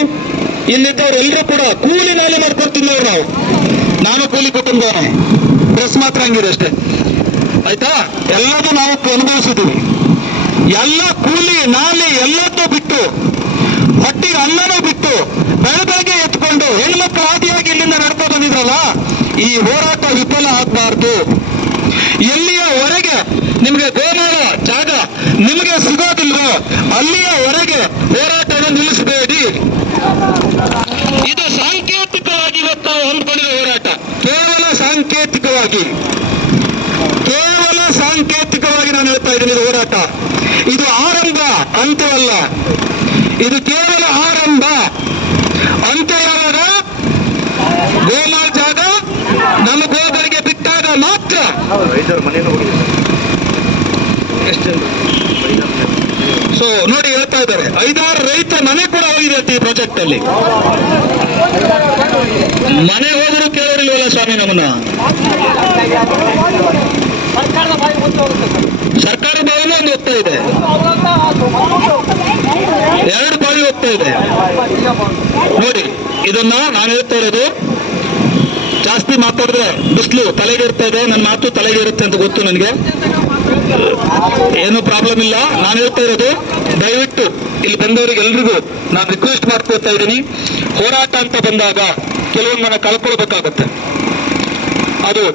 ಇಲ್ಲಿದ್ದವ್ರು ಎಲ್ಲರೂ ಕೂಡ ಕೂಲಿ ನಾಲಿ ಮಾಡ್ಕೊಂಡು ತಿನ್ನೋರು. ನಾನು ಕೂಲಿ ಕುಟುಂಬದವನೇ, ಡ್ರೆಸ್ ಮಾತ್ರ ಹಂಗಿದೆ ಅಷ್ಟೇ, ಆಯ್ತಾ? ಎಲ್ಲದೂ ನಾವು ಅನುಭವಿಸಿದ್ದೀವಿ. ಎಲ್ಲ ಕೂಲಿ ನಾಲಿ ಎಲ್ಲದೂ ಬಿಟ್ಟು, ಹೊಟ್ಟಿಗೆ ಅನ್ನನೂ ಬಿಟ್ಟು ಬೆಳಗ್ಗೆ ಎತ್ಕೊಂಡು ಹೆಣ್ಮಕ್ಳು ಆದಿಯಾಗಿ ಇಲ್ಲಿಂದ ನಡ್ಕೊ ಬಂದಿದ್ರಲ್ಲ, ಈ ಹೋರಾಟ ವಿಫಲ ಆಗಬಾರ್ದು. ಎಲ್ಲಿಯವರೆಗೆ ನಿಮಗೆ ಗೋಮಾಳ ಜಾಗ ನಿಮಗೆ ಸಿಗೋದಿಲ್ವೋ ಅಲ್ಲಿಯವರೆಗೆ ಹೋರಾಟವನ್ನು ನಿಲ್ಲಿಸಬೇಡಿ. ಇದು ಸಾಂಕೇತಿಕವಾಗಿ ಇವತ್ತು ನಾವು ಹೊಂದ್ಕೊಂಡಿರೋ ಹೋರಾಟ, ಕೇವಲ ಸಾಂಕೇತಿಕವಾಗಿ ನಾನು ಹೇಳ್ತಾ ಇದ್ದೀನಿ. ಇದು ಹೋರಾಟ, ಇದು ಆರಂಭ, ಅಂತ್ಯವಲ್ಲ. ಇದು ಕೇವಲ ಆರಂಭ. ಅಂತ್ಯ ಯಾವಾಗ? ಗೋಮಾಳ ಜಾಗ ನಮ್ಮ ಗೋಗಳಿಗೆ ಬಿಟ್ಟಾಗ ಮಾತ್ರ. ಸೊ ನೋಡಿ, ಹೇಳ್ತಾ ಇದ್ದಾರೆ 5-6 ರೈತ ಮನೆ ಕೂಡ ಹೋಗಿದೆ ಈ ಪ್ರಾಜೆಕ್ಟ್ ಅಲ್ಲಿ. ಮನೆ ಹೋದರೂ ಕೇಳೋರಿಲ್ವಲ್ಲ ಸ್ವಾಮಿ ನಮ್ಮನ್ನ. ಸರ್ಕಾರ ಬಾವಿನೂ ಒಂದು ಹೋಗ್ತಾ ಇದೆ, 2 ಬಾವಿ ಹೋಗ್ತಾ ಇದೆ. ನೋಡಿ, ಇದನ್ನ ನಾನು ಹೇಳ್ತಾ ಇರೋದು, ಜಾಸ್ತಿ ಮಾತಾಡಿದ್ರೆ ಬಿಸಿಲು ತಲೆಗೆ ಇರ್ತಾ ಇದೆ, ನನ್ನ ಮಾತು ತಲೆಗೆ ಇರುತ್ತೆ ಅಂತ ಗೊತ್ತು ನನಗೆ, ಏನು ಪ್ರಾಬ್ಲಮ್ ಇಲ್ಲ. ನಾನು ಹೇಳ್ತಾ ಇರೋದು, ದಯವಿಟ್ಟು ಇಲ್ಲಿ ಬಂದವರಿಗೆ ಎಲ್ರಿಗೂ ನಾನು ರಿಕ್ವೆಸ್ಟ್ ಮಾಡ್ಕೊಳ್ತಾ ಇದ್ದೀನಿ, ಹೋರಾಟ ಅಂತ ಬಂದಾಗ ಕೆಲವೊಂದನ್ನ ಕಳ್ಕೊಳ್ಬೇಕಾಗತ್ತೆ. ಅದು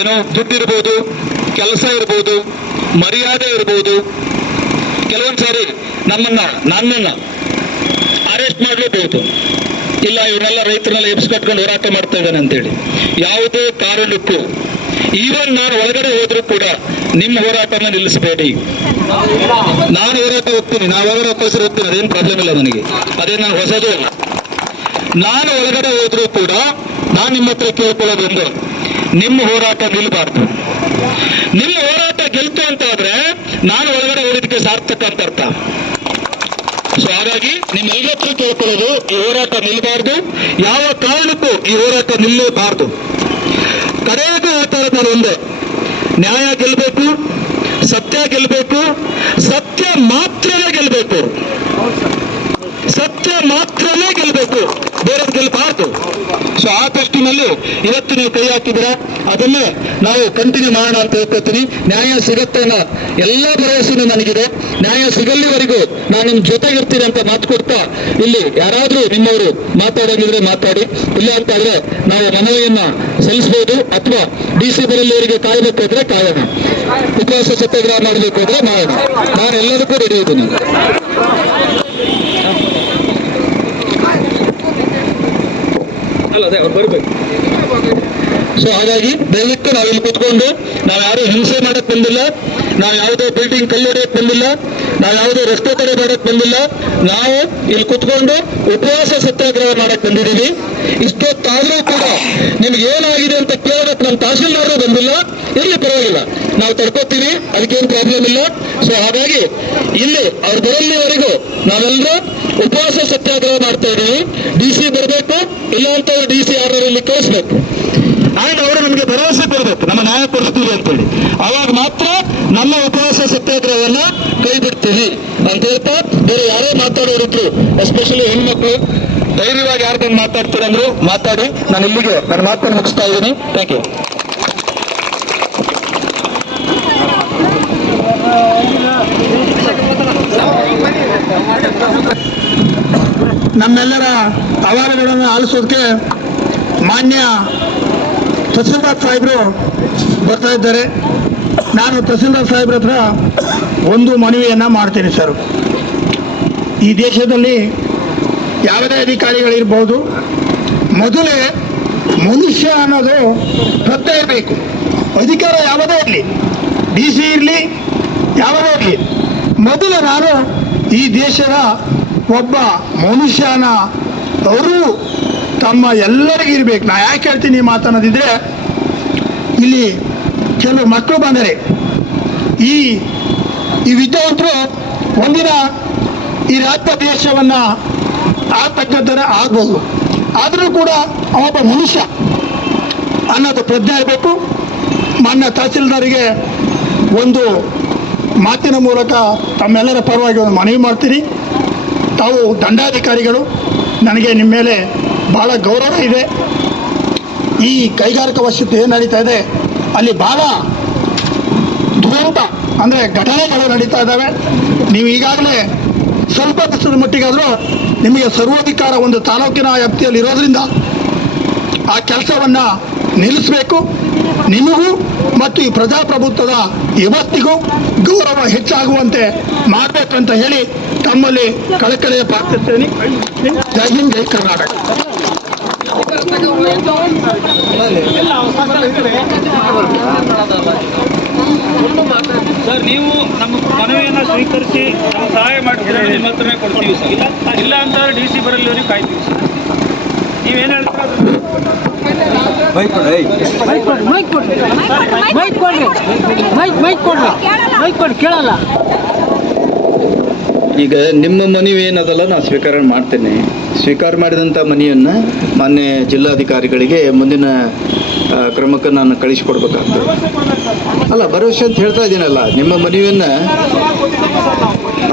ಏನೋ ದುಡ್ಡಿರ್ಬೋದು, ಕೆಲಸ ಇರ್ಬೋದು, ಮರ್ಯಾದೆ ಇರ್ಬೋದು. ಕೆಲವೊಂದು ಸಾರಿ ನನ್ನನ್ನ ಅರೆಸ್ಟ್ ಮಾಡಲೇಬಹುದು. ಇಲ್ಲ, ಇವರೆಲ್ಲ ರೈತರನ್ನೆಲ್ಲ ಎಬ್ಸ್ಕಟ್ಕೊಂಡು ಹೋರಾಟ ಮಾಡ್ತಾ ಇದ್ದಾನೆ ಅಂತೇಳಿ ಯಾವುದೇ ಕಾರಣಕ್ಕೂ, ಈವನ್ ನಾನು ಒಳಗಡೆ ಹೋದ್ರೂ ಕೂಡ ನಿಮ್ಮ ಹೋರಾಟನ ನಿಲ್ಲಿಸಬೇಡಿ. ನಾನು ಹೋರಾಟ ಹೋಗ್ತೀನಿ, ನಾವು ಒಳಗಡೆ ಹೋಗ್ತಾರೆ ಹೋಗ್ತೀನಿ, ಅದೇನು ಪ್ರಾಬ್ಲಮ್ ಇಲ್ಲ ನನಗೆ, ಅದೇನು ನಾನು ಹೊಸದು ಅಲ್ಲ. ನಾನು ಒಳಗಡೆ ಹೋದ್ರೂ ಕೂಡ ನಾನು ನಿಮ್ಮ ಹತ್ರ ಕೇಳ್ಕೊಳ್ಳೋದೊಂದು, ನಿಮ್ಮ ಹೋರಾಟ ನಿಲ್ಲಬಾರ್ದು. ನಿಮ್ಮ ಹೋರಾಟ ಗೆಲ್ತು ಅಂತ ಆದ್ರೆ ನಾನು ಒಳಗಡೆ ಹೋಗೋದಕ್ಕೆ ಸಾರ್ಥಕ ಅಂತ ಅರ್ಥ. ಸೊ ಹಾಗಾಗಿ ನಿಮ್ಮೆಲ್ಲರ ಹತ್ರ ಕೇಳ್ಕೊಳ್ಳೋದು, ಈ ಹೋರಾಟ ನಿಲ್ಲಬಾರ್ದು, ಯಾವ ಕಾರಣಕ್ಕೂ ಈ ಹೋರಾಟ ನಿಲ್ಲಬಾರ್ದು. ಕಡೆಗೂ ಹೇಳ್ತಾ ಇರೋದು ನಾನು ಒಂದೇ, ನ್ಯಾಯ ಗೆಲ್ಲಬೇಕು, ಸತ್ಯ ಗೆಲ್ಲಬೇಕು, ಸತ್ಯ ಮಾತ್ರನೇ ಗೆಲ್ಲಬೇಕು, ಸತ್ಯ ಮಾತ್ರನೇ ಗೆಲ್ಲಬೇಕು, ಬೇರೆ ಗೆಲ್ಲಬಾರ್ದು. ಸೊ ಆ ದೃಷ್ಟಿನಲ್ಲಿ ಇವತ್ತು ನೀವು ಕೈ ಹಾಕಿದ್ರೆ ಅದನ್ನೇ ನಾವು ಕಂಟಿನ್ಯೂ ಮಾಡೋಣ ಅಂತ ಹೇಳ್ಕೊತೀನಿ. ನ್ಯಾಯ ಸಿಗತ್ತೆ ಅನ್ನೋ ಎಲ್ಲ ಭರವಸೆನೂ ನನಗಿದೆ. ನ್ಯಾಯ ಸಿಗಲ್ಲಿವರೆಗೂ ನಾನು ನಿಮ್ಮ ಜೊತೆಗಿರ್ತೀನಿ ಅಂತ ಮಾತು ಕೊಡ್ತಾ, ಇಲ್ಲಿ ಯಾರಾದ್ರೂ ನಿಮ್ಮವರು ಮಾತಾಡೋದಿದ್ರೆ ಮಾತಾಡಿ, ಇಲ್ಲ ಅಂತ ಆದ್ರೆ ನಾವು ಮನವಿಯನ್ನ ಸಲ್ಲಿಸಬಹುದು, ಅಥವಾ DC ಬರಲ್ಲಿವರಿಗೆ ಕಾಯಬೇಕಾದ್ರೆ ಕಾಯೋಣ, ಉಪವಾಸ ಸತ್ಯಾಗ್ರಹ ಮಾಡಬೇಕು ಅಂದ್ರೆ ಮಾಡೋಣ. ನಾನು ಎಲ್ಲದಕ್ಕೂ ರೆಡಿ ಇದ್ದೀನಿ. ಅದೇ ಅವ್ರು ಬರ್ಬೇಕು. ಸೊ ಹಾಗಾಗಿ ದಯವಿಟ್ಟು ನಾವಿಲ್ಲಿ ಕೂತ್ಕೊಂಡು, ನಾವು ಯಾರು ಹಿಂಸೆ ಮಾಡಕ್ ಬಂದಿಲ್ಲ, ನಾವು ಯಾವುದೇ ಬಿಲ್ಡಿಂಗ್ ಕಲ್ಲೊಡೆಯಕ್ ಬಂದಿಲ್ಲ, ನಾವು ಯಾವುದೇ ರಸ್ತೆ ತಡೆ ಮಾಡಕ್ ಬಂದಿಲ್ಲ. ನಾವು ಇಲ್ಲಿ ಕೂತ್ಕೊಂಡು ಉಪವಾಸ ಸತ್ಯಾಗ್ರಹ ಮಾಡಕ್ ಬಂದಿದ್ದೀವಿ. ಇಷ್ಟೊತ್ತಾದ್ರೂ ಕೂಡ ನಿಮ್ಗೆ ಏನಾಗಿದೆ ಅಂತ ಕೇಳೋದಕ್ಕೆ ನಮ್ಮ ತಹಶೀಲ್ದಾರರು ಬಂದಿಲ್ಲ. ಇರ್ಲಿ, ಪರವಾಗಿಲ್ಲ, ನಾವು ತಡ್ಕೋತೀವಿ, ಅದಕ್ಕೇನು ಪ್ರಾಬ್ಲಮ್ ಇಲ್ಲ. ಸೊ ಹಾಗಾಗಿ ಇಲ್ಲಿ ಅವ್ರು ಬರಲ್ಲಿವರೆಗೂ ನಾವೆಲ್ಲರೂ ಉಪವಾಸ ಸತ್ಯಾಗ್ರಹ ಮಾಡ್ತಾ ಇದೀವಿ. DC ಬರಬೇಕು, ಇಲ್ಲ ಅಂತ DC ಯಾರು ಇಲ್ಲಿ ಕಳಿಸ್ಬೇಕು, ಆ್ಯಂಡ್ ಅವರು ನಮಗೆ ಭರವಸೆ ಕೊಡಬೇಕು ನಮ್ಮ ನ್ಯಾಯ ಕೊಡಿಸ್ತೀವಿ ಅಂತೇಳಿ. ಅವಾಗ ಮಾತ್ರ ನಮ್ಮ ಉಪವಾಸ ಸತ್ಯಾಗ್ರಹವನ್ನ ಕೈ ಬಿಡ್ತೀವಿ ಅಂತ ಹೇಳ್ತಾ, ಬೇರೆ ಯಾರೇ ಮಾತಾಡೋರಿದ್ರು, ಎಸ್ಪೆಷಲಿ ಹೆಣ್ಮಕ್ಳು, ಧೈರ್ಯವಾಗಿ ಯಾರು ಬಂದು ಮಾತಾಡ್ತೀರಂದ್ರು ಮಾತಾಡಿ. ನಾನು ಇಲ್ಲಿಗೆ ನನ್ನ ಮಾತನ್ನು ಮುಗಿಸ್ತಾ ಇದ್ದೀನಿ. Thank you. ನಮ್ಮೆಲ್ಲರ ಅಹವಾಲುಗಳನ್ನು ಆಲಿಸೋದಕ್ಕೆ ಮಾನ್ಯ ತಹಸೀಲ್ದಾರ್ ಸಾಹೇಬರು ಬರ್ತಾ ಇದ್ದಾರೆ. ನಾನು ತಹಸೀಲ್ದಾರ್ ಸಾಹೇಬ್ರ ಹತ್ರ ಒಂದು ಮನವಿಯನ್ನು ಮಾಡ್ತೀನಿ ಸರ್. ಈ ದೇಶದಲ್ಲಿ ಯಾವುದೇ ಅಧಿಕಾರಿಗಳಿರ್ಬೋದು, ಮೊದಲೇ ಮನುಷ್ಯ ಅನ್ನೋದು ಗೊತ್ತೇ ಇರಬೇಕು. ಅಧಿಕಾರ ಯಾವುದೇ ಇರಲಿ, DC ಇರಲಿ, ಯಾವುದೇ ಇರಲಿ, ಮೊದಲು ನಾನು ಈ ದೇಶದ ಒಬ್ಬ ಮನುಷ್ಯನ ಅವರು ತಮ್ಮ ಎಲ್ಲರಿಗೂ ಇರಬೇಕು. ನಾ ಯಾಕೆ ಹೇಳ್ತೀನಿ ಈ ಮಾತನ್ನೋದಿದ್ರೆ, ಇಲ್ಲಿ ಕೆಲವು ಮಕ್ಕಳು ಬಂದರೆ ಈ ವಿದ್ಯಾವಂತರು ಒಂದಿನ ಈ ರಾಜ್ಯ ದೇಶವನ್ನು ಆಗ್ತಕ್ಕಂಥದ್ದು ಆಗ್ಬೋದು. ಆದರೂ ಕೂಡ ಅವೊಬ್ಬ ಮನುಷ್ಯ ಅನ್ನೋದು ಪ್ರಜ್ಞೆ ಇರಬೇಕು. ಮಾನ್ಯ ತಹಸೀಲ್ದಾರಿಗೆ ಒಂದು ಮಾತಿನ ಮೂಲಕ ತಮ್ಮೆಲ್ಲರ ಪರವಾಗಿ ಒಂದು ಮನವಿ ಮಾಡ್ತೀನಿ. ತಾವು ದಂಡಾಧಿಕಾರಿಗಳು, ನನಗೆ ನಿಮ್ಮ ಮೇಲೆ ಭಾಳ ಗೌರವ ಇದೆ. ಈ ಕೈಗಾರಿಕಾ ವಶಕ್ಕೆ ಏನು ನಡೀತಾ ಇದೆ ಅಲ್ಲಿ ಭಾಳ ದುರಂತ ಅಂದರೆ ಘಟನೆಗಳು ನಡೀತಾ ಇದ್ದಾವೆ. ನೀವು ಈಗಾಗಲೇ ಸ್ವಲ್ಪ ದಿವಸದ ಮಟ್ಟಿಗಾದರೂ ನಿಮಗೆ ಸರ್ವಾಧಿಕಾರ ಒಂದು ತಾಲೂಕಿನ ವ್ಯಾಪ್ತಿಯಲ್ಲಿ ಇರೋದ್ರಿಂದ ಆ ಕೆಲಸವನ್ನು ನಿಲ್ಲಿಸಬೇಕು. ನಿಮಗೂ ಮತ್ತು ಈ ಪ್ರಜಾಪ್ರಭುತ್ವದ ವ್ಯವಸ್ಥೆಗೂ ಗೌರವ ಹೆಚ್ಚಾಗುವಂತೆ ಮಾಡಬೇಕಂತ ಹೇಳಿ ತಮ್ಮಲ್ಲಿ ಕಳಕಳಿಯ ಪ್ರಾರ್ಥಿಸ್ತೇನೆ. ಜೈ ಹಿಂದ್, ಜೈ ಕರ್ನಾಟಕ. ಸರ್, ನೀವು ನಮ್ಮ ಮನವಿಯನ್ನು ಸ್ವೀಕರಿಸಿ ನಾವು ಸಹಾಯ ಮಾಡ್ತೀರಾ, ನಿಮ್ಮ ಹತ್ರನೇ ಕೊಡ್ತೀವಿ ಸರ್. ಇಲ್ಲ ಅಂತಂದ್ರೆ DC ಬರಲ್ಲಿವರೆಗೆ ಕಾಯ್ತೀವಿ ಸರ್. ನೀವೇನು ಹೇಳ್ತೀರಾ? ಕೇಳಲ್ಲ. ಈಗ ನಿಮ್ಮ ಮನವಿ ಏನದಲ್ಲ ನಾನು ಸ್ವೀಕಾರ ಮಾಡಿದಂಥ ಮನವಿಯನ್ನು ಮಾನ್ಯ ಜಿಲ್ಲಾಧಿಕಾರಿಗಳಿಗೆ ಮುಂದಿನ ಕ್ರಮಕ್ಕೆ ನಾನು ಕಳಿಸಿಕೊಡ್ಬೇಕಾಗ್ತದೆ. ಅಲ್ಲ, ಭರವಸೆ ಅಂತ ಹೇಳ್ತಾ ಇದ್ದೀನಲ್ಲ, ನಿಮ್ಮ ಮನವಿಯನ್ನು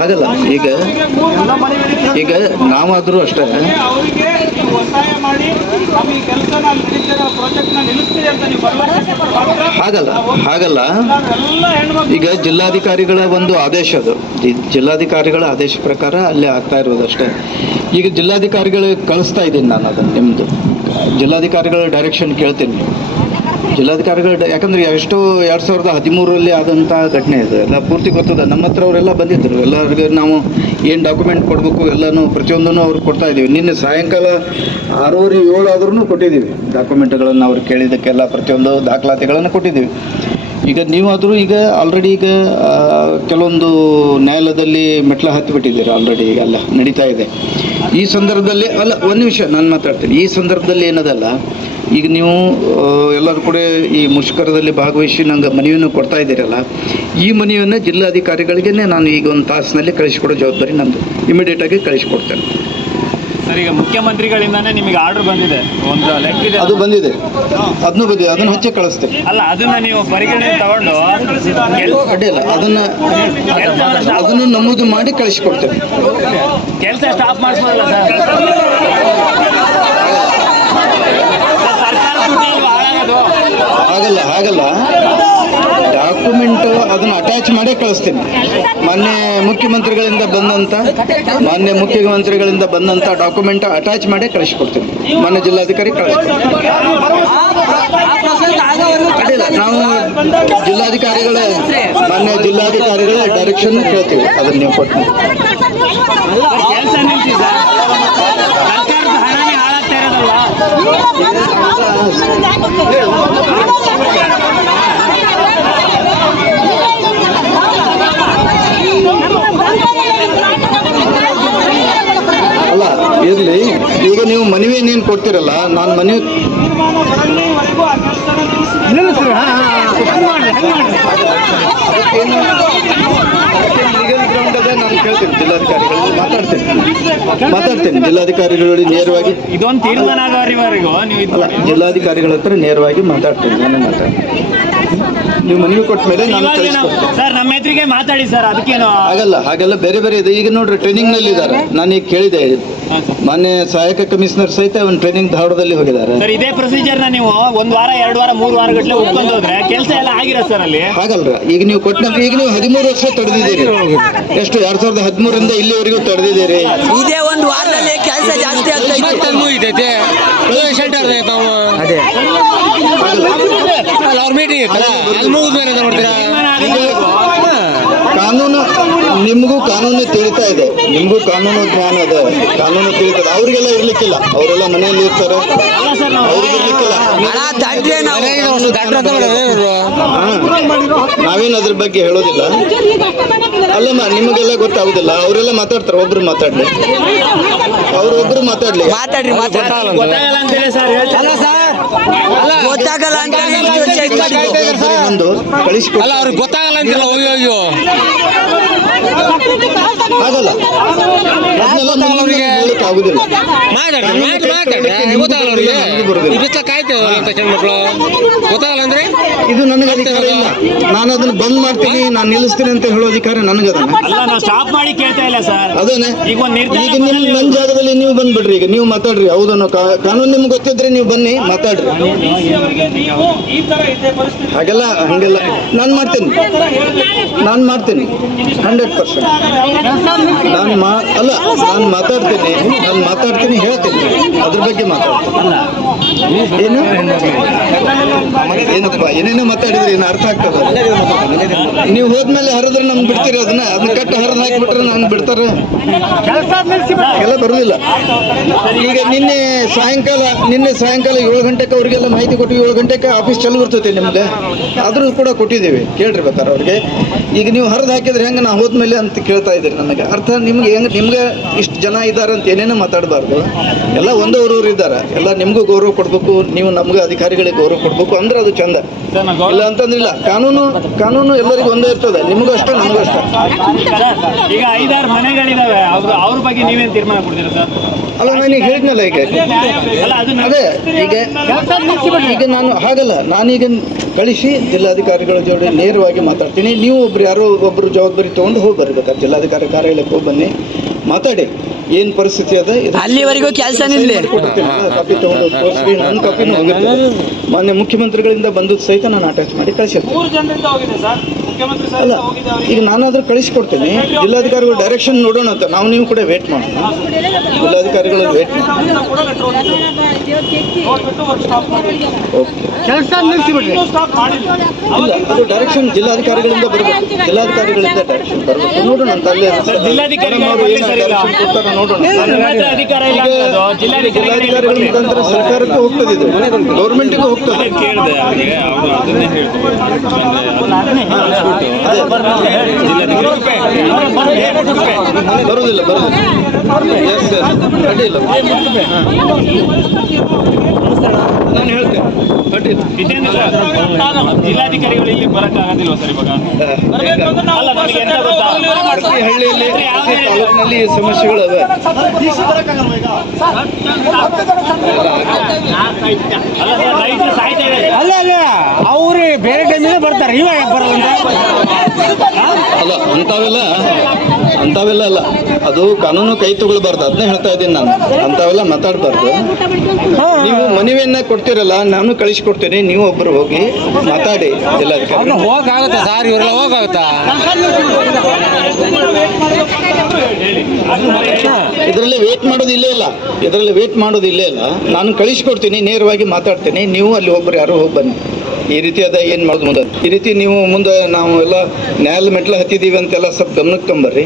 ಆಗಲ್ಲ. ಈಗ ನಾವಾದರೂ ಅಷ್ಟೇ ಹಾಗಲ್ಲ. ಈಗ ಜಿಲ್ಲಾಧಿಕಾರಿಗಳ ಒಂದು ಆದೇಶ, ಅದು ಜಿಲ್ಲಾಧಿಕಾರಿಗಳ ಆದೇಶ ಪ್ರಕಾರ ಅಲ್ಲೇ ಆಗ್ತಾ ಇರೋದಷ್ಟೇ. ಈಗ ಜಿಲ್ಲಾಧಿಕಾರಿಗಳಿಗೆ ಕಳಿಸ್ತಾ ಇದ್ದೀನಿ ನಾನು ಅದನ್ನು. ನಿಮ್ಮದು ಜಿಲ್ಲಾಧಿಕಾರಿಗಳ ಡೈರೆಕ್ಷನ್ ಕೇಳ್ತೀನಿ. ಜಿಲ್ಲಾಧಿಕಾರಿಗಳು ಯಾಕಂದರೆ ಎಷ್ಟೋ 2013ರಲ್ಲಿ ಆದಂಥ ಘಟನೆ ಇದೆ, ಎಲ್ಲ ಪೂರ್ತಿ ಗೊತ್ತದ. ನಮ್ಮ ಹತ್ರ ಅವರೆಲ್ಲ ಬಂದಿದ್ದರು. ಎಲ್ಲರಿಗೂ ನಾವು ಏನು ಡಾಕ್ಯುಮೆಂಟ್ ಕೊಡಬೇಕು ಎಲ್ಲನೂ ಪ್ರತಿಯೊಂದನ್ನು ಅವ್ರು ಕೊಡ್ತಾ ಇದ್ದೀವಿ. ನಿನ್ನೆ ಸಾಯಂಕಾಲ 6:07 ಆದ್ರೂ ಕೊಟ್ಟಿದ್ದೀವಿ ಡಾಕ್ಯುಮೆಂಟ್ಗಳನ್ನು. ಅವ್ರು ಕೇಳಿದ್ದಕ್ಕೆಲ್ಲ ಪ್ರತಿಯೊಂದು ದಾಖಲಾತಿಗಳನ್ನು ಕೊಟ್ಟಿದ್ದೀವಿ. ಈಗ ನೀವಾದರೂ ಈಗ ಆಲ್ರೆಡಿ ಈಗ ಕೆಲವೊಂದು ನ್ಯಾಯಾಲಯದಲ್ಲಿ ಮೆಟ್ಲ ಹತ್ತಿಬಿಟ್ಟಿದ್ದೀರ ಆಲ್ರೆಡಿ. ಈಗ ಅಲ್ಲ ನಡೀತಾ ಇದೆ. ಈ ಸಂದರ್ಭದಲ್ಲಿ ಅಲ್ಲ, ಒಂದು ನಿಮಿಷ ನಾನು ಮಾತಾಡ್ತೀನಿ. ಈ ಸಂದರ್ಭದಲ್ಲಿ ಏನದಲ್ಲ, ಈಗ ನೀವು ಎಲ್ಲರೂ ಕೂಡ ಈ ಮುಷ್ಕರದಲ್ಲಿ ಭಾಗವಹಿಸಿ ನಂಗೆ ಮನವಿಯನ್ನು ಕೊಡ್ತಾ ಇದ್ದೀರಲ್ಲ, ಈ ಮನವಿಯನ್ನು ಜಿಲ್ಲಾಧಿಕಾರಿಗಳಿಗೆ ನಾನು ಈಗ ಒಂದು ತಾಸಿನಲ್ಲಿ ಕಳಿಸಿಕೊಡೋ ಜವಾಬ್ದಾರಿ ನಂದು. ಇಮಿಡಿಯೇಟಾಗಿ ಕಳಿಸಿಕೊಡ್ತೇನೆ ಸರ್. ಈಗ ಮುಖ್ಯಮಂತ್ರಿಗಳಿಂದಾನೇ ನಿಮಗೆ ಆರ್ಡರ್ ಬಂದಿದೆ, ಒಂದು ಲೆಕ್ಕ ಇದೆ, ಅದು ಬಂದಿದೆ, ಅದನ್ನು ಹಚ್ಚಿ ಕಳಿಸ್ತೇನೆ. ಅಲ್ಲ, ಅದನ್ನ ನೀವು ಪರಿಗಣನೆ ತಗೊಂಡು ಅಡ್ಡಿಲ್ಲ, ಅದನ್ನು ನಮೂದು ಮಾಡಿ ಕಳಿಸಿಕೊಡ್ತೇನೆ. ಕೆಲಸ ಸ್ಟಾಪ್ ಮಾಡಿಸ್ಬೋದಲ್ಲ ಸರ್? ಹಾಗಲ್ಲ ಡಾಕ್ಯುಮೆಂಟ್ ಅದನ್ನು ಅಟ್ಯಾಚ್ ಮಾಡೇ ಕಳಿಸ್ತೀನಿ. ಮಾನ್ಯ ಮುಖ್ಯಮಂತ್ರಿಗಳಿಂದ ಬಂದಂಥ ಡಾಕ್ಯುಮೆಂಟ್ ಅಟ್ಯಾಚ್ ಮಾಡೇ ಕಳಿಸ್ಕೊಡ್ತೀನಿ. ಮಾನ್ಯ ಜಿಲ್ಲಾಧಿಕಾರಿ ಅಡ್ಡಿಲ್ಲ, ನಾವು ಮಾನ್ಯ ಜಿಲ್ಲಾಧಿಕಾರಿಗಳ ಡೈರೆಕ್ಷನ್ ಕೇಳ್ತೀವಿ. ಅದನ್ನು ನೀವು ಕೊಟ್ಟು ಕೆಲಸ ನಿಲ್ಸಿ ಸರ್. ಸರ್ಕಾರದ ಹಣನೇ ಹಾಳಾಗ್ತಾ ಇರೋದಲ್ವಾ? ಅಲ್ಲ ಇರಲಿ. ಈಗ ನೀವು ಮನವಿ ಏನೇನು ಕೊಡ್ತೀರಲ್ಲ, ನಾನು ಮನವಿ ಲೀಗಲ್ ಗ್ರೌಂಡ್ ಅದೇ ನಾನು ಕೇಳ್ತೀನಿ. ಜಿಲ್ಲಾಧಿಕಾರಿಗಳು ಮಾತಾಡ್ತೇನೆ ಜಿಲ್ಲಾಧಿಕಾರಿಗಳಿಗೆ ನೇರವಾಗಿ. ಇದೊಂದು ತೀರ್ಮಾನ ಆಗೋವರೆಗೂ ನೀವು ಅಲ್ಲ, ಜಿಲ್ಲಾಧಿಕಾರಿಗಳ ಹತ್ರ ನೇರವಾಗಿ ಮಾತಾಡ್ತೀನಿ. ನಾನೇ ನೀವು ಮನವಿ ಕೊಟ್ಟ ಮೇಲೆ ನಾನು ಕಳಿಸ್ಕೊಡ್ತೀನಿ ಸರ್. ನಮ್ಮ ಎದುರಿಗೆ ಮಾತಾಡಿ ಸರ್, ಅದಕ್ಕೇನು ಹಾಗೆಲ್ಲ ಬೇರೆ ಇದೆ. ಈಗ ನೋಡ್ರಿ, ಟ್ರೈನಿಂಗ್ನಲ್ಲಿ ಇದ್ದಾರೆ. ನಾನು ಈಗ ಕೇಳಿದೆ, ಮಾನ್ಯ ಸಹಾಯಕ ಕಮಿಷನರ್ ಸಹಿತ ಒಂದು ಟ್ರೈನಿಂಗ್ ಧಾರವಾಡದಲ್ಲಿ ಹೋಗಿದ್ದಾರೆ. ಸರ್, ಇದೇ ಪ್ರೊಸೀಜರ್ನ ನೀವು 1 ವಾರ 2 ವಾರ 3 ವಾರ ಗಟ್ಟಲೆ ಉಟ್ಕೊಂಡು ಹೋದ್ರೆ ಕೆಲಸ ಎಲ್ಲ ಆಗಿರೋ ಸರ್ ಅಲ್ಲಿ. ಹಾಗಲ್ರ, ಈಗ ನೀವು ಕೊಟ್ಟನಂದ್ರೆ ಈಗ ನೀವು 13 ವರ್ಷ ತಡೆದಿದ್ದೀರಿ. ಎಷ್ಟು 2013ರಿಂದ ಇಲ್ಲಿವರೆಗೂ ತಡೆದಿದ್ದೀರಿ. ಇದೇ ಒಂದು ವಾರದಲ್ಲಿ ಕೆಲಸ ಜಾಸ್ತಿ ಆಗ್ತೈತೆ. ಕಾನೂನು ನಿಮಗೂ ಕಾನೂನು ತಿಳಿತಾ ಇದೆ, ನಿಮಗೂ ಕಾನೂನು ಜ್ಞಾನ ಅದ, ಕಾನೂನು ತಿಳಿತದೆ. ಅವ್ರಿಗೆಲ್ಲ ಇರ್ಲಿಕ್ಕಿಲ್ಲ, ಅವರೆಲ್ಲ ಮನೆಯಲ್ಲಿ ಇರ್ತಾರೆ. ಸರ್ ನಾವು ಅವ್ರು ಬರ್ಲಿಕ್ಕಿಲ್ಲ. ಅಣ್ಣ ದಾಟ್ರೆ ನಾವು ನಾವೇನು ಅದ್ರ ಬಗ್ಗೆ ಹೇಳೋದಿಲ್ಲ. ಅಲ್ಲಮ್ಮ, ನಿಮಗೆಲ್ಲ ಗೊತ್ತಾಗುದಿಲ್ಲ. ಅವರೆಲ್ಲ ಮಾತಾಡ್ತಾರೆ, ಒಬ್ರು ಮಾತಾಡ್ಲಿ, ಅವ್ರೊಬ್ರು ಮಾತಾಡ್ಲಿ. ಮಾತಾಡ್ರಿ ಗೊತ್ತಾಗಲ್ಲ ಅಂತ ಒಂದು ಕಳಿಸ್ಕೊಡಿ. ಅವ್ರಿಗೆ ಗೊತ್ತಾಗಲ್ಲ ಅಂತಿಲ್ಲ. ಅಯ್ಯೋ ಆಗಲ್ಲ, ಆಗುದಿಲ್ಲ. ಗೊತ್ತಾಗಲ್ಲ ಅವ್ರಿಗೆ. ಗೊತ್ತಾಗಲ್ಲ ಅಂದ್ರೆ ಇದು ನನಗೆ ಅಧಿಕಾರ ಇಲ್ಲ. ನಾನು ಅದನ್ನ ಬಂದ್ ಮಾಡ್ತೀನಿ, ನಾನು ನಿಲ್ಲಿಸ್ತೀನಿ ಅಂತ ಹೇಳೋ ಅಧಿಕಾರ ನನಗದನ್ನ. ಅಲ್ಲ, ನಾವು ಸ್ಟಾಪ್ ಮಾಡಿ ಕೇಳ್ತಾ ಇಲ್ಲ ಸರ್. ಅದೇನೆ, ಈಗ ಒಂದು ಈಗ ನಿಮ್ಮ ನನ್ನ ಜಾಗದಲ್ಲಿ ನೀವು ಬಂದ್ಬಿಡ್ರಿ. ಈಗ ನೀವು ಮಾತಾಡ್ರಿ. ಹೌದನ್ನು ಕಾನೂನು ನಿಮ್ಗೆ ಗೊತ್ತಿದ್ರೆ ನೀವು ಬನ್ನಿ ಮಾತಾಡ್ರಿ. ನೀವು ಈ ತರ ಇದೆ ಪರಿಸ್ಥಿತಿ ಹಾಗೆಲ್ಲ ಹಂಗೆಲ್ಲ ನಾನು ಮಾಡ್ತೀನಿ 100%. ನಾನು ಮಾತಾಡ್ತೀನಿ, ಹೇಳ್ತೀನಿ, ಅದ್ರ ಬಗ್ಗೆ ಮಾತಾಡ್ತೀನಿ. ಏನು ಏನಪ್ಪ ಏನೇನೋ ಮಾತಾಡಿದ್ರಿ, ಏನು ಅರ್ಥ ಆಗ್ತದ? ನೀವು ಹೋದ್ಮೇಲೆ ಹರಿದ್ರೆ ನಮ್ಗೆ ಬಿಡ್ತೀರಿ. ಅದನ್ನ ಕಟ್ಟ ಹರಿದು ಹಾಕಿಬಿಟ್ರೆ ನಮ್ಗೆ ಬಿಡ್ತಾರೆ? ಎಲ್ಲ ಬರುದಿಲ್ಲ. ಈಗ ನಿನ್ನೆ ಸಾಯಂಕಾಲ 7 ಗಂಟೆಗೆ ಅವ್ರಿಗೆಲ್ಲ ಮಾಹಿತಿ ಕೊಟ್ಟು 7 ಗಂಟೆಗೆ ಆಫೀಸ್ ಚಾಲು ಇರ್ತೈತೆ ನಿಮ್ಗೆ. ಆದ್ರೂ ಕೂಡ ಕೊಟ್ಟಿದ್ದೀವಿ, ಕೇಳ್ರಿ ಬೇಕಾದ್ರೆ ಅವ್ರಿಗೆ. ಈಗ ನೀವು ಹರಿದು ಹಾಕಿದ್ರೆ ಹೆಂಗೆ ನಾ ಹೋದ್ಮೇಲೆ ಅಂತ ಕೇಳ್ತಾ ಇದ್ದೀರಿ. ನನಗೆ ಅರ್ಥ ನಿಮ್ಗೆ ಇಷ್ಟು ಜನ ಇದ್ದಾರೆ ಅಂತ ಏನೇನೋ ಮಾತಾಡಬಾರ್ದು. ಎಲ್ಲ ಒಂದೂರು ಇದ್ದಾರೆ. ಎಲ್ಲ ನಿಮಗೂ ಗೌರವ ಕೊಡಬೇಕು, ನೀವು ನಮ್ಗೆ ಅಧಿಕಾರಿಗಳಿಗೆ ಗೌರವ ಕೊಡಬೇಕು, ಅಂದ್ರೆ ಅದು ಚಂದ. ಇಲ್ಲ ಅಂತಂದ್ರಿಲ್ಲ. ಕಾನೂನು ಎಲ್ಲರಿಗೂ ಒಂದೇ ಇರ್ತದೆ. ನಿಮಗೂ ಅಷ್ಟೇ, ನಮಗೂ ಅಷ್ಟೇ. ಈಗ 5-6 ಮನೆಗಳಿದಾವೆ, ಅವ್ರ ಬಗ್ಗೆ ನೀವೇನ್ ತೀರ್ಮಾನ ಕೊಡ್ತೀರಾ ಸರ್? ಅಲ್ಲ, ನಾನೀಗ ಹೇಳಿದ್ನಲ್ಲ. ಈಗ ಅಲ್ಲ, ಅದು ಅದೇ ಈಗ ನಾನು ಹಾಗಲ್ಲ. ನಾನೀಗ ಕಳಿಸಿ ಜಿಲ್ಲಾಧಿಕಾರಿಗಳ ಜೋಡಿ ನೇರವಾಗಿ ಮಾತಾಡ್ತೀನಿ. ನೀವು ಯಾರೋ ಒಬ್ಬರು ಜವಾಬ್ದಾರಿ ತೊಗೊಂಡು ಹೋಗಿ ಬರ್ಬೇಕಾದ್ರೆ ಜಿಲ್ಲಾಧಿಕಾರಿ ಕಾರ್ಯಾಲಯಕ್ಕೆ ಹೋಗಿ ಬನ್ನಿ, ಮಾತಾಡಿ ಏನು ಪರಿಸ್ಥಿತಿ ಅದ. ಅಲ್ಲಿವರೆಗೂ ಕೆಲಸ ನಿಲ್ಲಿ. ಕಾಪಿ ತಗೊಂಡು ತೋರಿಸಿ, ನನ್ನ ಕಾಪಿನೂ ಹೋಗಿರ್ತದೆ. ಮಾನ್ಯ ಮುಖ್ಯಮಂತ್ರಿಗಳಿಂದ ಬಂದದ್ದು ಸಹಿತ ನಾನು ಅಟ್ಯಾಚ್ ಮಾಡಿ ಕಳಿಸಿರ್ತೀನಿ. 3 ಜನರಿಂದ ಹೋಗಿದೆ ಸರ್. ಮುಖ್ಯಮಂತ್ರಿ ಸರ್ ಅಲ್ಲ, ಈಗ ನಾನಾದ್ರೂ ಕಳಿಸ್ಕೊಡ್ತೀನಿ. ಜಿಲ್ಲಾಧಿಕಾರಿಗಳು ಡೈರೆಕ್ಷನ್ ನೋಡೋಣ ಅಂತ ನೀವು ಕೂಡ ವೇಟ್ ಮಾಡೋಣ. ಜಿಲ್ಲಾಧಿಕಾರಿಗಳು ವೇಟ್ ಮಾಡಿ. ಇಲ್ಲ, ಅದು ಡೈರೆಕ್ಷನ್ ಜಿಲ್ಲಾಧಿಕಾರಿಗಳಿಂದ ಬರಬೇಕು. ಜಿಲ್ಲಾಧಿಕಾರಿಗಳಿಂದ ಡೈರೆಕ್ಷನ್ ಬರಬೇಕು. ನೋಡೋಣ ಅಂತ ಅಲ್ಲೇ ಕೊಡ್ತಾರೆ, ನೋಡೋಣ. ಜಿಲ್ಲಾಧಿಕಾರಿಗಳ ಮುಖಾಂತರ ಸರ್ಕಾರಕ್ಕೆ ಹೋಗ್ತದೆ, ಇದು ಗೌರ್ಮೆಂಟಿಗೂ ಹೋಗ್ತದೆ. ಬರುವುದಿಲ್ಲ. ಎಸ್ ಸರ್, ಅಡ್ಡಿಲ್ಲ. ನಾನು ಹೇಳ್ತೇನೆ, ಅಡ್ಡಿಲ್ಲ. ಜಿಲ್ಲಾಧಿಕಾರಿಗಳು ಇಲ್ಲಿ ಬರಕ್ಕಾಗೋದಿಲ್ವ ಸರ್ ಇವಾಗ? ಅಲ್ಲ, ನಮಗೆ ಎಂತ ಗೊತ್ತಾ, ಪ್ರತಿ ಹಳ್ಳಿಯಲ್ಲಿ ತಾಲೂಕಿನಲ್ಲಿ ಈ ಸಮಸ್ಯೆಗಳು ಅವೆ. ಅಲ್ಲ ಸರ್, ರೈತರು ಸಾಯ್ತಾ ಇದ್ದಾರೆ. ಅಲ್ಲ ಅವ್ರು ಬೇರೆ ಟೈಮಿಗೆ ಬರ್ತಾರೆ, ಇವಾಗ ಬರಲ್ಲ. ಅಲ್ಲ, ಅಂಥವೆಲ್ಲ ಅಲ್ಲ. ಅದು ಕಾನೂನು ಕೈ ತಗೊಳ್ಬಾರ್ದು. ಅದನ್ನೇ ಹೇಳ್ತಾ ಇದ್ದೀನಿ ನಾನು. ಅಂಥವೆಲ್ಲ ಮಾತಾಡಬಾರ್ದು. ನೀವು ಮನವಿಯನ್ನ ಕೊಡ್ತೀರಲ್ಲ, ನಾನು ಕಳಿಸ್ಕೊಡ್ತೀನಿ. ನೀವು ಒಬ್ಬರು ಹೋಗಿ ಮಾತಾಡಿ ಜಿಲ್ಲಾಧಿಕಾರಿ. ಹೋಗಾಗುತ್ತಾ ಸರ್? ಇವರೆಲ್ಲ ಹೋಗಾಗುತ್ತಾ? ಇದರಲ್ಲಿ ವೇಟ್ ಮಾಡೋದು ಇಲ್ಲೇ ಇಲ್ಲ. ನಾನು ಕಳಿಸ್ಕೊಡ್ತೀನಿ, ನೇರವಾಗಿ ಮಾತಾಡ್ತೀನಿ. ನೀವು ಅಲ್ಲಿ ಒಬ್ಬರು ಯಾರು ಹೋಗಿ ಬನ್ನಿ. ಈ ರೀತಿ ಅದ ಏನು ಮಾಡೋದು ಮುಂದೆ. ಈ ರೀತಿ ನೀವು ಮುಂದೆ ನಾವು ಎಲ್ಲ ನ್ಯಾಯಾಲಯ ಮೆಟ್ಲು ಹತ್ತಿದ್ದೀವಿ ಅಂತೆಲ್ಲ ಸ್ವಲ್ಪ ಗಮನಕ್ಕೆ ತಂಬರ್ರಿ.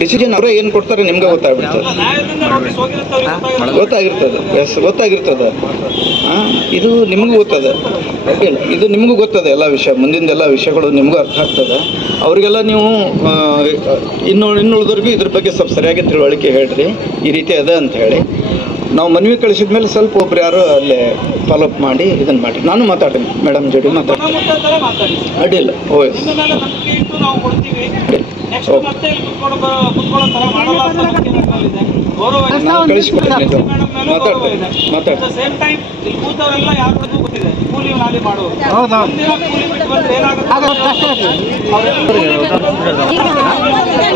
ಡಿಸಿಷನ್ ಅವರೇ ಏನು ಕೊಡ್ತಾರೆ ನಿಮ್ಗೆ ಗೊತ್ತಾಗ್ಬಿಡ್ತದೆ. ಗೊತ್ತಾಗಿರ್ತದೆ. ಇದು ನಿಮಗೂ ಗೊತ್ತದೆ. ಇಲ್ಲ, ಇದು ನಿಮಗೂ ಗೊತ್ತದೆ. ಎಲ್ಲ ವಿಷಯ, ಮುಂದಿಂದೆಲ್ಲ ವಿಷಯಗಳು ನಿಮಗೂ ಅರ್ಥ ಆಗ್ತದೆ. ಅವರಿಗೆಲ್ಲ ನೀವು ಇನ್ನುಳಿದವ್ರಿಗೂ ಇದ್ರ ಬಗ್ಗೆ ಸ್ವಲ್ಪ ಸರಿಯಾಗಿ ತಿಳುವಳಿಕೆ ಹೇಳ್ರಿ, ಈ ರೀತಿ ಅದ ಅಂತ ಹೇಳಿ. ನಾವು ಮನವಿ ಕಳಿಸಿದ ಮೇಲೆ ಸ್ವಲ್ಪ ಒಬ್ರು ಯಾರು ಅಲ್ಲೇ ಫಾಲೋಅಪ್ ಮಾಡಿ ಇದನ್ನು ಮಾಡಿ. ನಾನು ಮಾತಾಡ್ತೀನಿ ಮೇಡಮ್ ಜೋಡಿ ಮಾತಾಡ್ತೀನಿ. ಅಡ್ಡಿಲ್ಲ. ನಾನು ಕಳಿಸ್ಕೊಡ್ತೀನಿ, ಮಾತಾಡ್ತೀನಿ.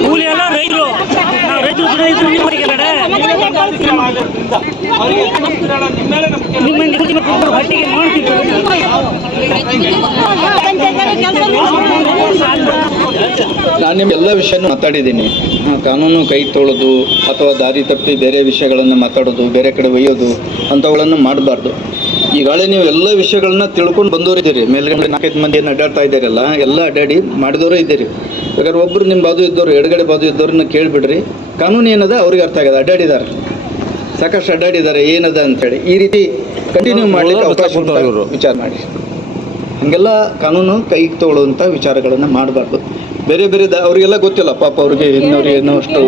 ಕೂಲಿ ಎಲ್ಲ ರೈತರು ನಾನು ನಿಮ್ಗೆಲ್ಲ ವಿಷಯನೂ ಮಾತಾಡಿದ್ದೀನಿ. ಕಾನೂನು ಕೈ ತೊಳೋದು ಅಥವಾ ದಾರಿ ತಪ್ಪಿ ಬೇರೆ ವಿಷಯಗಳನ್ನು ಮಾತಾಡೋದು, ಬೇರೆ ಕಡೆ ಒಯ್ಯೋದು ಅಂಥವುಗಳನ್ನು ಮಾಡಬಾರ್ದು. ಈಗಾಗಲೇ ನೀವು ಎಲ್ಲ ವಿಷಯಗಳನ್ನ ತಿಳ್ಕೊಂಡು ಬಂದವರಿದ್ದೀರಿ. ಮೇಲ್ಗಡೆ 4-5 ಮಂದಿ ಏನು ಅಡ್ಡಾಡ್ತಾ ಇದ್ದಾರಲ್ಲ, ಎಲ್ಲ ಅಡ್ಡಾಡಿ ಮಾಡಿದವರೇ ಇದ್ದೀರಿ. ಬೇಕಾದ್ರೆ ಒಬ್ಬರು ನಿಮ್ಮ ಬಾಜು ಇದ್ದವರು, ಎಡಗಡೆ ಬಾಜು ಇದ್ದವ್ರನ್ನ ಕೇಳಿಬಿಡ್ರಿ. ಕಾನೂನು ಏನದ ಅವ್ರಿಗೆ ಅರ್ಥ ಆಗದ. ಅಡ್ಡಾಡಿದ್ದಾರೆ, ಸಾಕಷ್ಟು ಅಡ್ಡಾಡಿದ್ದಾರೆ, ಏನದ ಅಂಥೇಳಿ. ಈ ರೀತಿ ಕಂಟಿನ್ಯೂ ಮಾಡ್ಲಿಕ್ಕೆ ಅವಕಾಶ ಉಂಟಾ? ವಿಚಾರ ಮಾಡಿ. ಹಂಗೆಲ್ಲ ಕಾನೂನು ಕೈಗೆ ತಗೊಳ್ಳುವಂಥ ವಿಚಾರಗಳನ್ನು ಮಾಡಬಾರ್ದು. ಬೇರೆ ಬೇರೆ ಅವರಿಗೆಲ್ಲ ಗೊತ್ತಿಲ್ಲ ಪಾಪ, ಅವ್ರಿಗೆ ಇನ್ನವ್ರಿಗೆ ಏನೋ ಅಷ್ಟು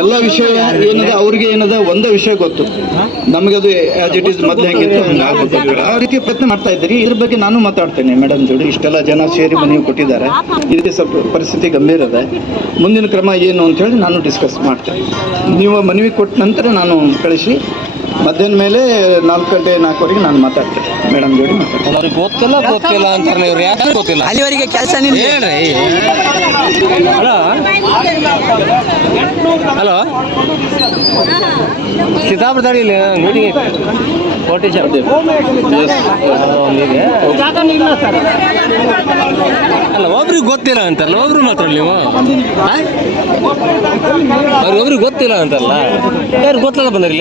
ಎಲ್ಲ ವಿಷಯ ಏನದ, ಅವ್ರಿಗೆ ಏನದ ಒಂದೇ ವಿಷಯ ಗೊತ್ತು, ನಮಗೆ ಅದು ಆ್ಯಸ್ ಇಟ್ ಈಸ್ ಮೊದಲು ಹೆಂಗಿತ್ತು ಹಂಗೆ ಆಗ್ಬೋದು. ಆ ರೀತಿ ಪ್ರಯತ್ನ ಮಾಡ್ತಾ ಇದ್ದೀರಿ. ಇದ್ರ ಬಗ್ಗೆ ನಾನು ಮಾತಾಡ್ತೇನೆ ಮೇಡಮ್ ಜೋಡಿ. ಇಷ್ಟೆಲ್ಲ ಜನ ಸೇರಿ ಮನವಿ ಕೊಟ್ಟಿದ್ದಾರೆ, ಇದಕ್ಕೆ ಸ್ವಲ್ಪ ಪರಿಸ್ಥಿತಿ ಗಂಭೀರ ಇದೆ, ಮುಂದಿನ ಕ್ರಮ ಏನು ಅಂತೇಳಿ ನಾನು ಡಿಸ್ಕಸ್ ಮಾಡ್ತೇನೆ. ನೀವು ಮನವಿ ಕೊಟ್ಟ ನಂತರ ನಾನು ಕಳಿಸಿ ಮಧ್ಯಾಹ್ನ ಮೇಲೆ 4 ಗಂಟೆ 4ವರೆಗೆ ನಾನು ಮಾತಾಡ್ತೇನೆ ಮೇಡಮ್ ಜೋಡಿ ಮಾತಾಡ್ತೇನೆ. ಅವ್ರಿಗೆ ಗೊತ್ತಿಲ್ಲ ಅಂತಾರೆ, ಇವ್ರು ಯಾಕೆ ಗೊತ್ತಿಲ್ಲ ಅಲ್ಲಿವರೆಗೆ ಕೆಲಸ ನಿಲ್ಲಿ. ಹಲೋ ಸಿದ್ದಾಪುರ ದಾಡಿ ಮೀಟಿಂಗ್ ಕೋಟಿ ಅಲ್ಲ, ಒಬ್ರಿಗೆ ಗೊತ್ತಿಲ್ಲ ಅಂತಾರಲ್ಲ, ಒಬ್ರು ಮಾತ್ರ ನೀವು ಅವ್ರಿಗೊಬ್ರಿಗೆ ಗೊತ್ತಿಲ್ಲ ಅಂತಲ್ಲ, ಯಾರು ಗೊತ್ತಲ್ಲ ಬಂದ್ರಲ್ಲಿ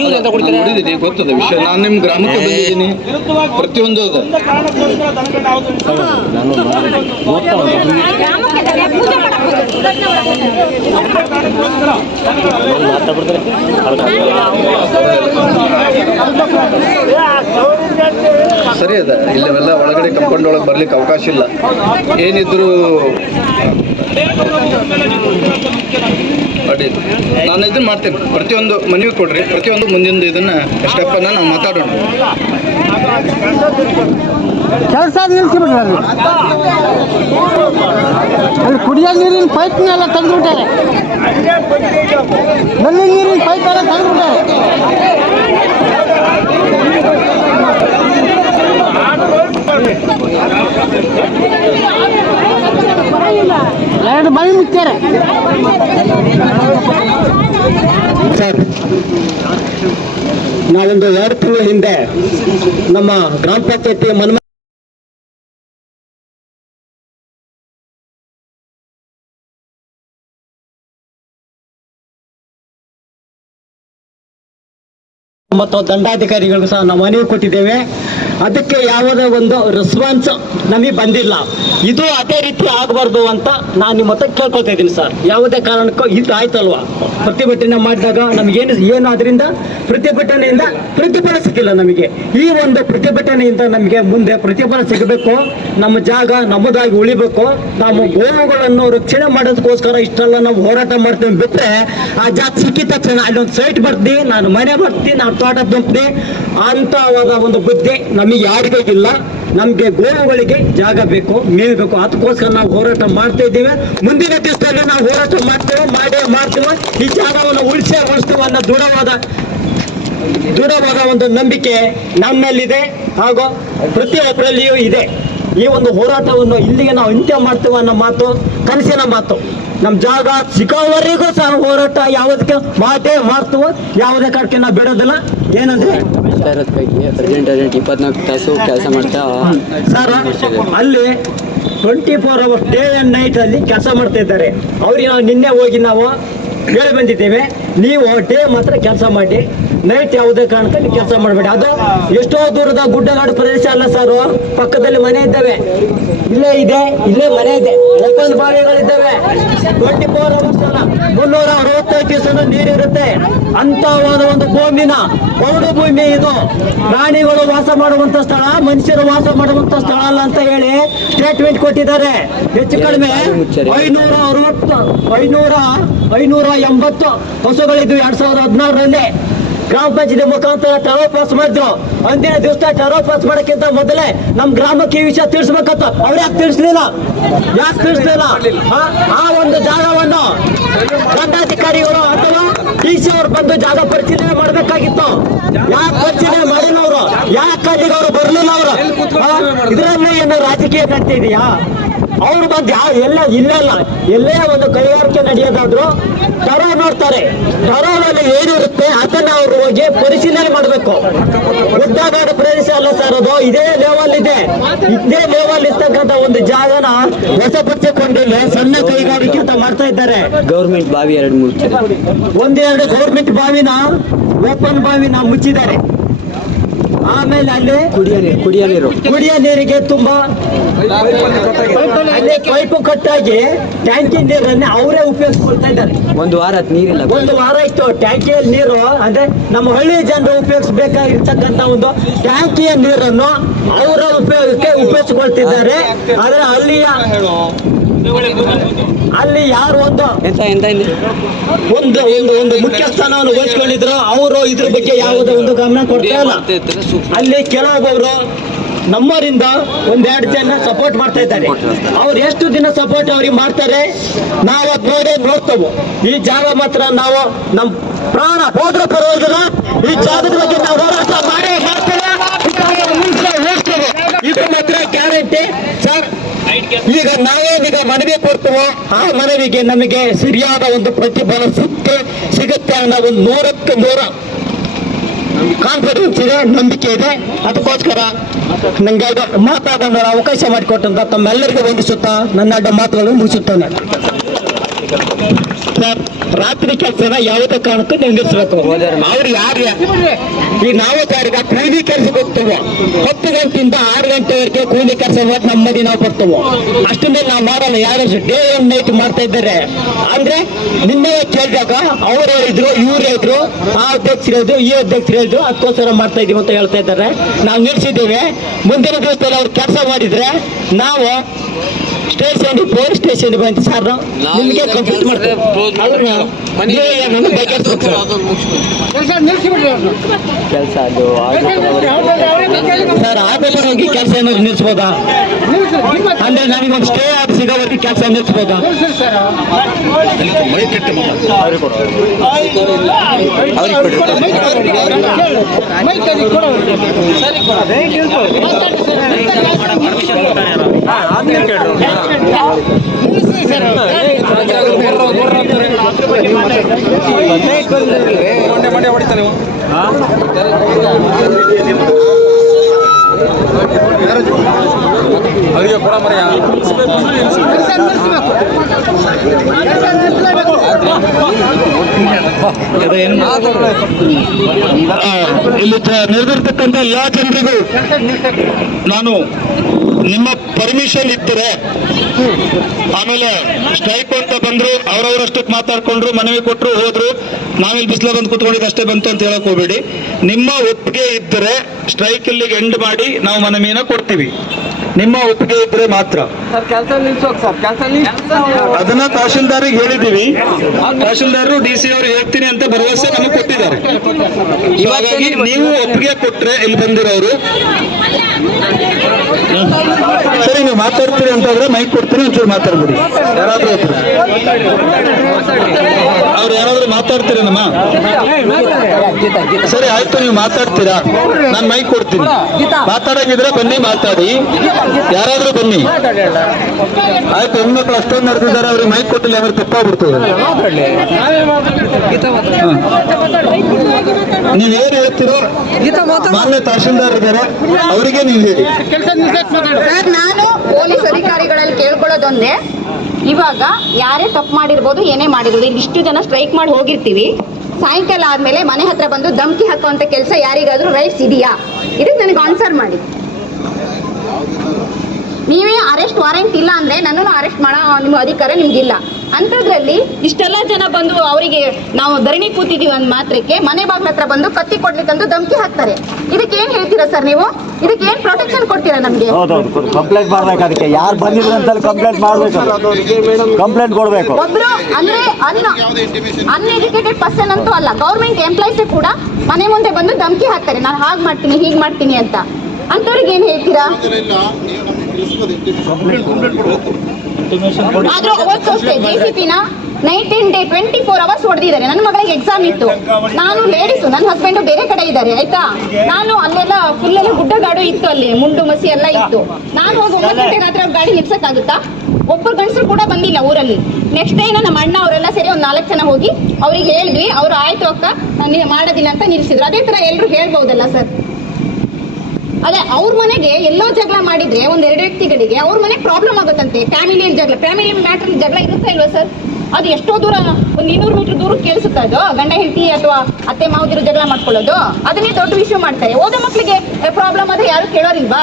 ಇವ್ರು ಅಂತ ಕೊಡ್ತಾರೆ. ನೋಡಿದ್ದೀನಿ, ಗೊತ್ತದೆ ವಿಷಯ. ನಾನು ನಿಮ್ಮ ಗ್ರಾಮಕ್ಕೆ ಬಂದಿದ್ದೀನಿ, ಪ್ರತಿಯೊಂದು ಅದ. ಸರಿ ಅದ, ಇಲ್ಲವೆಲ್ಲ ಒಳಗಡೆ ಕಂಪೌಂಡ್ ಒಳಗೆ ಬರ್ಲಿಕ್ಕೆ ಅವಕಾಶ ಇಲ್ಲ. ಏನಿದ್ರು ಅಡ್ಡಿಲ್ಲ, ನಾನು ಇದನ್ನ ಮಾಡ್ತೇನೆ. ಪ್ರತಿಯೊಂದು ಮನವಿ ಕೊಡ್ರಿ, ಪ್ರತಿಯೊಂದು ಮುಂದಿನ ಇದನ್ನ ಸ್ಟೆಪ್ಪನ್ನು ನಾವು ಮಾತಾಡೋಣ. ಕೆಲಸ ನಿಲ್ಸಿಬಿಟ್ರೆ ಅಲ್ಲಿ ಕುಡಿಯೋ ನೀರಿನ ಪೈಪ್ನೆಲ್ಲ ತೆಗೆದುಬಿಟ್ಟಾರೆ, ನಲ್ಲಿ ನೀರಿನ ಪೈಪ್ ಎಲ್ಲ ತೆಗೆದುಬಿಟ್ಟಾರೆ. ಎರಡು ಮೈ ಮುಚ್ಚಾರೆ ಸರ್. ನಾವೊಂದು 2 ತಿಂಗಳ ಹಿಂದೆ ನಮ್ಮ ಗ್ರಾಮ ಪಂಚಾಯತಿ ಮನ್ಮ ಮತ್ತು ದಂಡಾಧಿಕಾರಿಗಳಿಗೂ ಸಹ ನಾವು ಮನವಿ ಕೊಟ್ಟಿದ್ದೇವೆ. ಅದಕ್ಕೆ ಯಾವುದೇ ಒಂದು ರೆಸ್ಪಾನ್ಸ್ ನಮಗೆ ಬಂದಿಲ್ಲ. ಇದು ಅದೇ ರೀತಿ ಆಗಬಾರ್ದು ಅಂತ ನಾನು ನಿಮ್ಮ ಹತ್ರ ಕೇಳ್ಕೊಳ್ತಾ ಇದ್ದೀನಿ ಸರ್. ಯಾವುದೇ ಕಾರಣಕ್ಕೂ ಇದು ಆಯ್ತಲ್ವಾ, ಪ್ರತಿಭಟನೆ ಮಾಡಿದಾಗ ನಮಗೇನು ಅದರಿಂದ ಪ್ರತಿಭಟನೆಯಿಂದ ಪ್ರತಿಫಲ ಸಿಕ್ಕಿಲ್ಲ ನಮಗೆ. ಈ ಒಂದು ಪ್ರತಿಭಟನೆಯಿಂದ ನಮಗೆ ಮುಂದೆ ಪ್ರತಿಫಲ ಸಿಗಬೇಕು, ನಮ್ಮ ಜಾಗ ನಮ್ಮದಾಗಿ ಉಳಿಬೇಕು, ನಮ್ಮ ಗೋವುಗಳನ್ನು ರಕ್ಷಣೆ ಮಾಡೋದಕ್ಕೋಸ್ಕರ ಇಷ್ಟೆಲ್ಲ ನಾವು ಹೋರಾಟ ಮಾಡ್ತೀವಿ. ಬಿಟ್ಟರೆ ಆ ಜಾಗ ಸಿಕ್ಕಿದ ತಕ್ಷಣ ಅಲ್ಲೊಂದು ಸೈಟ್ ಬರ್ತೀನಿ, ನಾನು ಮನೆ ಬರ್ತೀನಿ, ನಾನು ತೋಟ ತುಂಬ್ತೀನಿ ಅಂತವಾದ ಒಂದು ಬುದ್ಧಿ ನಮಗೆ ಯಾರಿಗೂ ಇಲ್ಲ. ನಮಗೆ ಗೋವುಗಳಿಗೆ ಜಾಗ ಬೇಕು, ಮೇವು ಬೇಕು. ಅದಕ್ಕೋಸ್ಕರ ನಾವು ಹೋರಾಟ ಮಾಡ್ತಾ ಇದ್ದೇವೆ. ಮುಂದಿನ ದಿವಸದಲ್ಲಿ ನಾವು ಹೋರಾಟ ಮಾಡ್ತೇವೆ. ಈ ಜಾಗವನ್ನು ಉಳಿಸ್ತೀವಿ ಅನ್ನೋ ದೃಢವಾದ ಒಂದು ನಂಬಿಕೆ ನಮ್ಮಲ್ಲಿದೆ ಹಾಗೂ ಪ್ರತಿಯೊಬ್ಬರಲ್ಲಿಯೂ ಇದೆ. ಈ ಒಂದು ಹೋರಾಟವನ್ನು ಇಲ್ಲಿಗೆ ನಾವು ಅಂತ್ಯ ಮಾಡ್ತೇವೆ ಅನ್ನೋ ಮಾತು ಕನಸಿನ ಮಾತು. ನಮ್ಮ ಜಾಗ ಸಿಗೋವರೆಗೂ ಸಹ ಹೋರಾಟ ಯಾವುದಕ್ಕೆ ಮಾಡ್ತೀವೋ, ಯಾವುದೇ ಕಾರಣಕ್ಕೆ ನಾವು ಬಿಡೋದಿಲ್ಲ. ಏನಂದ್ರೆ ಪ್ರೆಸಿಡೆಂಟ್ 24 ತಾಸು ಕೆಲಸ ಮಾಡ್ತಾ ಸರ್, ಅಲ್ಲಿ 24 hours ಡೇ ಆ್ಯಂಡ್ ನೈಟ್ ಅಲ್ಲಿ ಕೆಲಸ ಮಾಡ್ತಾ ಇದ್ದಾರೆ. ಅವ್ರಿಗೆ ನಾವು ನಿನ್ನೆ ಹೋಗಿ ನಾವು ಹೇಳಿ ಬಂದಿದ್ದೇವೆ, ನೀವು ಡೇ ಮಾತ್ರ ಕೆಲಸ ಮಾಡಿ, ನೈಟ್ ಯಾವುದೇ ಕಾರಣಕ್ಕೆ ನೀವು ಕೆಲಸ ಮಾಡಬೇಡಿ. ಅದು ಎಷ್ಟೋ ದೂರದ ಗುಡ್ಡಗಾಡು ಪ್ರದೇಶ ಅಲ್ಲ ಸರ್, ಪಕ್ಕದಲ್ಲಿ ಮನೆ ಇದ್ದಾವೆ, ಇಲ್ಲೇ ಮನೆ ಇದೆ, ಓಪನ್ ಬಾವಿಗಳಿದ್ದಾವೆ. 24 hours ಅಲ್ಲ, 365 ದಿವಸ ನೀರಿರುತ್ತೆ. ಅಂತವಾದ ಒಂದು ಪೌಡು ಭೂಮಿ ಇದು. ಪ್ರಾಣಿಗಳು ವಾಸ ಮಾಡುವಂತ ಸ್ಥಳ, ಮನುಷ್ಯರು ವಾಸ ಮಾಡುವಂತ ಸ್ಥಳ ಅಲ್ಲ ಅಂತ ಹೇಳಿ ಸ್ಟೇಟ್ಮೆಂಟ್ ಕೊಟ್ಟಿದ್ದಾರೆ. ಹೆಚ್ಚು ಕಡಿಮೆ 580 ಹಸುಗಳಿದ್ವು 2016ರಲ್ಲಿ. ಗ್ರಾಮ ಪಂಚಾಯತಿ ಮುಖಾಂತರ ಟರ್ವ್ ಪಾಸ್ ಮಾಡಿದ್ರು. ಅಂದಿನ ದಿವಸ ಟರ್ವ್ ಪಾಸ್ ಮಾಡೋಕ್ಕಿಂತ ಮೊದಲೇ ನಮ್ಮ ಗ್ರಾಮಕ್ಕೆ ಈ ವಿಷಯ ತಿಳಿಸ್ಬೇಕಂತ ಅವ್ರು ಯಾಕೆ ತಿಳಿಸ್ಲಿಲ್ಲ? ಆ ಒಂದು ಜಾಗವನ್ನು ದಂಡಾಧಿಕಾರಿಗಳು ಅಥವಾ ಡಿಸಿ ಅವರು ಬಂದು ಜಾಗ ಪರಿಶೀಲನೆ ಮಾಡಬೇಕಾಗಿತ್ತು. ಯಾಕೆ ಪರಿಶೀಲನೆ ಮಾಡಿಲ್ಲ ಅವರು? ಯಾಕೆ ಅಲ್ಲಿಗೆ ಅವರು ಬರಲಿಲ್ಲ? ಅವರು ಇದರಲ್ಲಿ ಏನು ರಾಜಕೀಯ ನಡೀತಾ ಇದೆಯಾ? ಅವ್ರು ಬಂದು ಎಲ್ಲೇ ಒಂದು ಕೈಗಾರಿಕೆ ನಡೆಯೋದಾದ್ರು ಟರ್ವ್ ನೋಡ್ತಾರೆ. ಟರ್ವಲ್ಲಿ ಏನಿರುತ್ತೆ ಅದನ್ನ ಅವರು ಹೋಗಿ ಪರಿಶೀಲನೆ ಮಾಡಬೇಕು. ಉದ್ದಗಾಡು ಪ್ರದೇಶ ಅಲ್ಲ ಸರ್ ಅದು, ಇದೇ ಲೆವೆಲ್ ಇರ್ತಕ್ಕಂಥ ಒಂದು ಜಾಗನ ವಶಪಡಿಸಿಕೊಂಡಿಲ್ಲ ಸಣ್ಣ ಕೈಗಾರಿಕೆ ಅಂತ ಮಾಡ್ತಾ ಇದ್ದಾರೆ. ಗೌರ್ಮೆಂಟ್ ಬಾವಿ 2-3 ಒಂದೆರಡು ಗೌರ್ಮೆಂಟ್ ಬಾವಿನ ಓಪನ್ ಬಾವಿನ ಮುಚ್ಚಿದ್ದಾರೆ. ಆಮೇಲೆ ಅಲ್ಲಿ ಕುಡಿಯೋ ನೀರಿಗೆ ತುಂಬಾ ಅಲ್ಲಿ ಪೈಪು ಕಟ್ಟಾಗಿ ಟ್ಯಾಂಕಿ ನೀರನ್ನು ಅವರೇ ಉಪಯೋಗಿಸ್ಕೊಳ್ತಾ ಇದ್ದಾರೆ. ಒಂದು ವಾರ ನೀರಿಲ್ಲ. ಒಂದು ವಾರ ಇತ್ತು ಟ್ಯಾಂಕಿಯಲ್ಲಿ ನೀರು, ಅಂದ್ರೆ ನಮ್ಮ ಹಳ್ಳಿ ಜನರು ಉಪಯೋಗಿಸಬೇಕಾಗಿರ್ತಕ್ಕಂಥ ಒಂದು ಟ್ಯಾಂಕಿಯ ನೀರನ್ನು ಅವರ ಉಪಯೋಗಕ್ಕೆ ಉಪಯೋಗಿಸಿಕೊಳ್ತಿದ್ದಾರೆ. ಆದ್ರೆ ಅಲ್ಲಿ ಯಾರು ಒಂದು ಮುಖ್ಯ ಸ್ಥಾನವನ್ನು ವಹಿಸ್ಕೊಂಡಿದ್ರು ಅವರು ಇದ್ರ ಬಗ್ಗೆ ಯಾವುದೇ ಒಂದು ಗಮನ ಕೊಡ್ತಾ ಇಲ್ಲ. ಅಲ್ಲಿ ಕೆಲವೊಬ್ಬರು ನಮ್ಮರಿಂದ 1-2 ಜನ ಸಪೋರ್ಟ್ ಮಾಡ್ತಾ ಇದ್ದಾರೆ. ಅವ್ರು ಎಷ್ಟು ದಿನ ಸಪೋರ್ಟ್ ಅವ್ರಿಗೆ ಮಾಡ್ತಾರೆ ನಾವು ಅದ್ ನೋಡ್ತೇವೆ. ಈ ಜಾಗ ಮಾತ್ರ ನಾವು ನಮ್ಮ ಪ್ರಾಣ ಹೋದ್ರೆ ಪರವಾಗಿಲ್ಲ, ಈ ಜಾಗದ ಬಗ್ಗೆ ನಾವು ಹೋರಾಟ ಮಾಡೇ ಮಾಡ್ತೇವೆ. ಇದು ಮಾತ್ರ ಗ್ಯಾರಂಟಿ ಸರ್. ಈಗ ನಾವೇನೀಗ ಮನವಿ ಕೊಡ್ತೇವೋ ಆ ಮನವಿಗೆ ನಮಗೆ ಸರಿಯಾದ ಒಂದು ಪ್ರತಿಫಲ ಸಿಗುತ್ತೆ ಅನ್ನೋ ಒಂದು 100ಕ್ಕೆ 100 ಕಾನ್ಫಿಡೆನ್ಸ್ ಇದೆ, ನಂಬಿಕೆ ಇದೆ. ಅದಕ್ಕೋಸ್ಕರ ನಂಗೆ ಮಾತಾಡೋಣ ಅವಕಾಶ ಮಾಡಿಕೊಟ್ಟಂತ ತಮ್ಮೆಲ್ಲರಿಗೂ ವಂದಿಸುತ್ತಾ ನನ್ನ ಮಾತುಗಳನ್ನು ಮುಗಿಸುತ್ತೇನೆ. ಸರ್, ರಾತ್ರಿ ಕೆಲಸನ ಯಾವುದೇ ಕಾರಣಕ್ಕೂ ನಿಲ್ಲಿಸಬೇಕು. ಅವ್ರು ಯಾರು ಈಗ ನಾವು ಕಾರ್ಯ ಕೂಲಿ ಕೆಲಸಕ್ಕೆ ಹೋಗ್ತೇವೆ, 10 ಗಂಟೆಯಿಂದ 6 ಗಂಟೆವರೆಗೆ ಕೂಲಿ ಕೆಲಸ ಮಾಡಿ ನಮ್ಮದಿ ನಾವು ಬರ್ತೇವೆ. ಅಷ್ಟೊಂದೇ ನಾವು ಮಾಡಲ್ಲ. ಯಾರು ಡೇ ಅಂಡ್ ನೈಟ್ ಮಾಡ್ತಾ ಇದ್ದಾರೆ ಅಂದ್ರೆ ನಿನ್ನೆ ಕೇಳಿದಾಗ ಅವ್ರು ಹೇಳಿದ್ರು, ಇವ್ರು ಹೇಳಿದ್ರು, ಆ ಅಧ್ಯಕ್ಷರು ಹೇಳಿದ್ರು, ಈ ಅಧ್ಯಕ್ಷರು ಹೇಳಿದ್ರು, ಅದಕ್ಕೋಸ್ಕರ ಮಾಡ್ತಾ ಇದೀವಿ ಅಂತ ಹೇಳ್ತಾ ಇದ್ದಾರೆ. ನಾವು ನಿಲ್ಸಿದ್ದೇವೆ. ಮುಂದಿನ ದಿವಸದಲ್ಲಿ ಅವ್ರು ಕೆಲಸ ಮಾಡಿದ್ರೆ ನಾವು ಸ್ಟೇಷನ್ ಪೊಲೀಸ್ ಸ್ಟೇಷನ್ ಬಂದು ಸರ್ ನಿಮಗೆ ಕಂಪ್ಲೀಟ್ ಮಾಡ್ತೇವೆ. ಕೆಲಸ ಅದು ಸರ್ ಆಮೇಲೆ ಹೋಗಿ ಕೆಲಸ ಏನಾದ್ರು ನಿಲ್ಸ್ಬೋದಾ? ಅಂದ್ರೆ ನನಗೊಂದು ಸ್ಟೇ ಆಗಿ ಸಿಗೋವರೆಗೆ ಕೆಲಸ ನಿಲ್ಸ್ಬೋದಾ? ಅವರಿಗೆ ಕೊಡ ಮರೆಯ ಇಲ್ಲಿ ನೆರೆದಿರ್ತಕ್ಕಂಥ ಎಲ್ಲ ಜನರಿಗೂ ನಾನು ನಿಮ್ಮ ಪರ್ಮಿಷನ್ ಇದ್ದರೆ ಆಮೇಲೆ ಸ್ಟ್ರೈಕ್ ಅಂತ ಬಂದ್ರು, ಅವರವರಷ್ಟಕ್ಕೆ ಮಾತಾಡ್ಕೊಂಡ್ರು, ಮನವಿ ಕೊಟ್ಟರು, ಹೋದ್ರು. ನಾವಿಲ್ಲಿ ಬಿಸಿಲ ಬಂದು ಕೂತ್ಕೊಂಡಿದ್ದು ಅಷ್ಟೇ ಬಂತು ಅಂತ ಹೇಳಕ್ ಹೋಗ್ಬೇಡಿ. ನಿಮ್ಮ ಒಪ್ಪಿಗೆ ಇದ್ದರೆ ಸ್ಟ್ರೈಕ್ ಇಲ್ಲಿಗೆ ಎಂಡ್ ಮಾಡಿ ನಾವು ಮನವಿನ ಕೊಡ್ತೀವಿ. ನಿಮ್ಮ ಒಪ್ಪಿಗೆ ಇದ್ರೆ ಮಾತ್ರ. ಅದನ್ನ ತಹಶೀಲ್ದಾರಿಗೆ ಹೇಳಿದ್ದೀವಿ. ತಹಶೀಲ್ದಾರರು DC ಅವರು ಹೇಳ್ತೀನಿ ಅಂತ ಭರವಸೆ ನಮಗೆ ಕೊಟ್ಟಿದ್ದಾರೆ. ಇವಾಗಾಗಿ ನೀವು ಒಪ್ಪಿಗೆ ಕೊಟ್ರೆ ಇಲ್ಲಿ ಬಂದಿರೋರು ಸರಿ ನೀವು ಮಾತಾಡ್ತೀರಿ ಅಂತಂದ್ರೆ ಮೈಕ್ ಕೊಡ್ತೀನಿ, ಒಂಚೂರು ಮಾತಾಡ್ಬಿಡಿ. ಯಾರಾದ್ರೂ ಅವ್ರು ಯಾರಾದ್ರೂ ಮಾತಾಡ್ತೀರೇನಮ್ಮ? ಸರಿ ಆಯ್ತು, ನೀವು ಮಾತಾಡ್ತೀರಾ, ನಾನು ಮೈಕ್ ಕೊಡ್ತೀನಿ. ಮಾತಾಡಂಗಿದ್ರೆ ಬನ್ನಿ ಮಾತಾಡಿ, ಯಾರಾದ್ರೂ ಬನ್ನಿ. ಆಯ್ತು, ಹೆಣ್ಮಕ್ಳು ಅಷ್ಟೊಂದು ನಡೆದಿದ್ದಾರೆ, ಅವ್ರಿಗೆ ಮೈಕ್ ಕೊಟ್ಟಿಲ್ಲ ಅಂದ್ರೆ ತಪ್ಪಾಗ್ಬಿಡ್ತದೆ. ನೀವೇನು ಹೇಳ್ತೀರೋ ಮಾನ್ಯ ತಹಶೀಲ್ದಾರ್ ಇದ್ದಾರೆ, ಅವರಿಗೆ ನೀವು ಹೇಳಿ. ಸರ್, ನಾನು ಪೊಲೀಸ್ ಅಧಿಕಾರಿಗಳಲ್ಲಿ ಕೇಳ್ಕೊಳ್ಳೋದೊಂದೇ, ಇವಾಗ ಯಾರೇ ತಪ್ಪು ಮಾಡಿರ್ಬೋದು, ಏನೇ ಮಾಡಿರ್ಬೋದು, ಇಲ್ಲಿ ಇಷ್ಟು ಜನ ಸ್ಟ್ರೈಕ್ ಮಾಡಿ ಹೋಗಿರ್ತೀವಿ, ಸಾಯಂಕಾಲ ಆದ್ಮೇಲೆ ಮನೆ ಹತ್ರ ಬಂದು ಧಮಕಿ ಹಾಕುವಂತ ಕೆಲಸ ಯಾರಿಗಾದ್ರೂ ರೈಟ್ಸ್ ಇದೆಯಾ? ಇದಕ್ಕೆ ನನಗೆ ಆನ್ಸರ್ ಮಾಡಿ. ನೀವೇ ಅರೆಸ್ಟ್ ವಾರೆಂಟ್ ಇಲ್ಲ ಅಂದ್ರೆ ನನ್ನನ್ನು ಅರೆಸ್ಟ್ ಮಾಡೋ ನಿಮ್ಮ ಅಧಿಕಾರ ನಿಮ್ಗಿಲ್ಲ. ಅಂಥದ್ರಲ್ಲಿ ಇಷ್ಟೆಲ್ಲ ಜನ ಬಂದು ಅವರಿಗೆ ನಾವು ಧರಣಿ ಕೂತಿದೀವಿ ಅಂದ ಮಾತ್ರಕ್ಕೆ ಮನೆ ಬಾಗ್ಲ ಹತ್ರ ಬಂದು ಕತ್ತಿ ಕೊಡ್ಲಿಕ್ಕಂತೂ ಧಮಕಿ ಹಾಕ್ತಾರೆ. ಇದಕ್ಕೆ ಏನ್ ಹೇಳ್ತೀರಾ ಸರ್ ನೀವು? ಇದಕ್ಕೆ ಏನ್ ಪ್ರೊಟೆಕ್ಷನ್ ಕೊಡ್ತೀರಾ ನಮ್ಗೆ? ಕಂಪ್ಲೇಂಟ್ ಮಾಡ್ಬೇಕು. ಅದಕ್ಕೆ ಯಾರು ಬಂದಿದ್ರು ಅಂತ ಕಂಪ್ಲೇಂಟ್ ಮಾಡ್ಬೇಕು, ಕಂಪ್ಲೇಂಟ್ ಕೊಡ್ಬೇಕು. ಒಬ್ರು ಅಂದ್ರೆ ಅನ್ಎಜುಕೇಟೆಡ್ ಪರ್ಸನ್ ಅಂತೂ ಅಲ್ಲ, ಗೌರ್ಮೆಂಟ್ ಎಂಪ್ಲಾಯ್ಸ್ ಕೂಡ ಮನೆ ಮುಂದೆ ಬಂದು ಧಮಕಿ ಹಾಕ್ತಾರೆ, ನಾನು ಹಾಗೆ ಮಾಡ್ತೀನಿ ಹೀಗೆ ಮಾಡ್ತೀನಿ ಅಂತ. ಅಂಥವ್ರಿಗೆ ಏನ್ ಹೇಳ್ತೀರಾ? ಆದ್ರೂ ಅವತ್ತು ಅಷ್ಟೇ JCPನ ನೈಟ್ ಅಂಡ್ ಡೇ 24 hours ಹೊಡೆದಿದ್ದಾರೆ. ನನ್ನ ಮಗಳಿಗೆ ಎಕ್ಸಾಮ್ ಇತ್ತು, ನಾನು ಲೇಡೀಸು, ನನ್ನ ಹಸ್ಬೆಂಡು ಬೇರೆ ಕಡೆ ಇದ್ದಾರೆ ಆಯ್ತಾ. ನಾನು ಅಲ್ಲೆಲ್ಲ ಫುಲ್ ಎಲ್ಲ ಗುಡ್ಡಗಾಡು ಇತ್ತು, ಅಲ್ಲಿ ಮುಂಡು ಮಸಿ ಎಲ್ಲ ಇತ್ತು. ನಾನು ಹೋಗಿ 9 ಗಂಟೆ ರಾತ್ರಿ ಗಾಡಿ ನಿಲ್ಸಕ್ಕಾಗುತ್ತಾ? ಒಬ್ಬರು ಗಂಡಸರು ಕೂಡ ಬಂದಿಲ್ಲ ಊರಲ್ಲಿ. ನೆಕ್ಸ್ಟ್ ಡೇ ನಮ್ಮ ಅಣ್ಣ ಅವರೆಲ್ಲ ಸೇರಿ ಒಂದು 4 ಜನ ಹೋಗಿ ಅವ್ರಿಗೆ ಹೇಳಿದ್ವಿ, ಅವರು ಆಯ್ತು ಅಕ್ಕ ನಾನು ಮಾಡೋದಿಲ್ಲ ಅಂತ ನಿಲ್ಸಿದ್ರು. ಅದೇ ತರ ಎಲ್ಲರೂ ಹೇಳ್ಬಹುದಲ್ಲ ಸರ್? ಅದೇ ಅವ್ರ ಮನೆಗೆ ಎಲ್ಲೋ ಜಗಳ ಮಾಡಿದ್ರೆ 1-2 ವ್ಯಕ್ತಿಗಳಿಗೆ ಅವ್ರ ಮನೆಗೆ ಪ್ರಾಬ್ಲಮ್ ಆಗುತ್ತಂತೆ. ಫ್ಯಾಮಿಲಿಯಲ್ಲಿ ಜಗಳ, ಫ್ಯಾಮಿಲಿ ಮ್ಯಾಟರ್ ಜಗಳ ಇರುತ್ತಾ ಇಲ್ವಾ ಸರ್? ಅದು ಎಷ್ಟೋ ದೂರ ಒಂದು 200 ಮೀಟರ್ ದೂರ ಕೇಳಿಸುತ್ತೆ ಅದು ಗಂಡ ಹೆಂಡತಿ ಅಥವಾ ಅತ್ತೆ ಮಾವದಿರು ಜಗಳ ಮಾಡ್ಕೊಳ್ಳೋದು. ಅದನ್ನೇ ದೊಡ್ಡ ವಿಷಯ ಮಾಡ್ತಾರೆ. ಓದೋ ಮಕ್ಕಳಿಗೆ ಪ್ರಾಬ್ಲಮ್ ಆದ್ರೆ ಯಾರು ಕೇಳೋರಿಲ್ವಾ?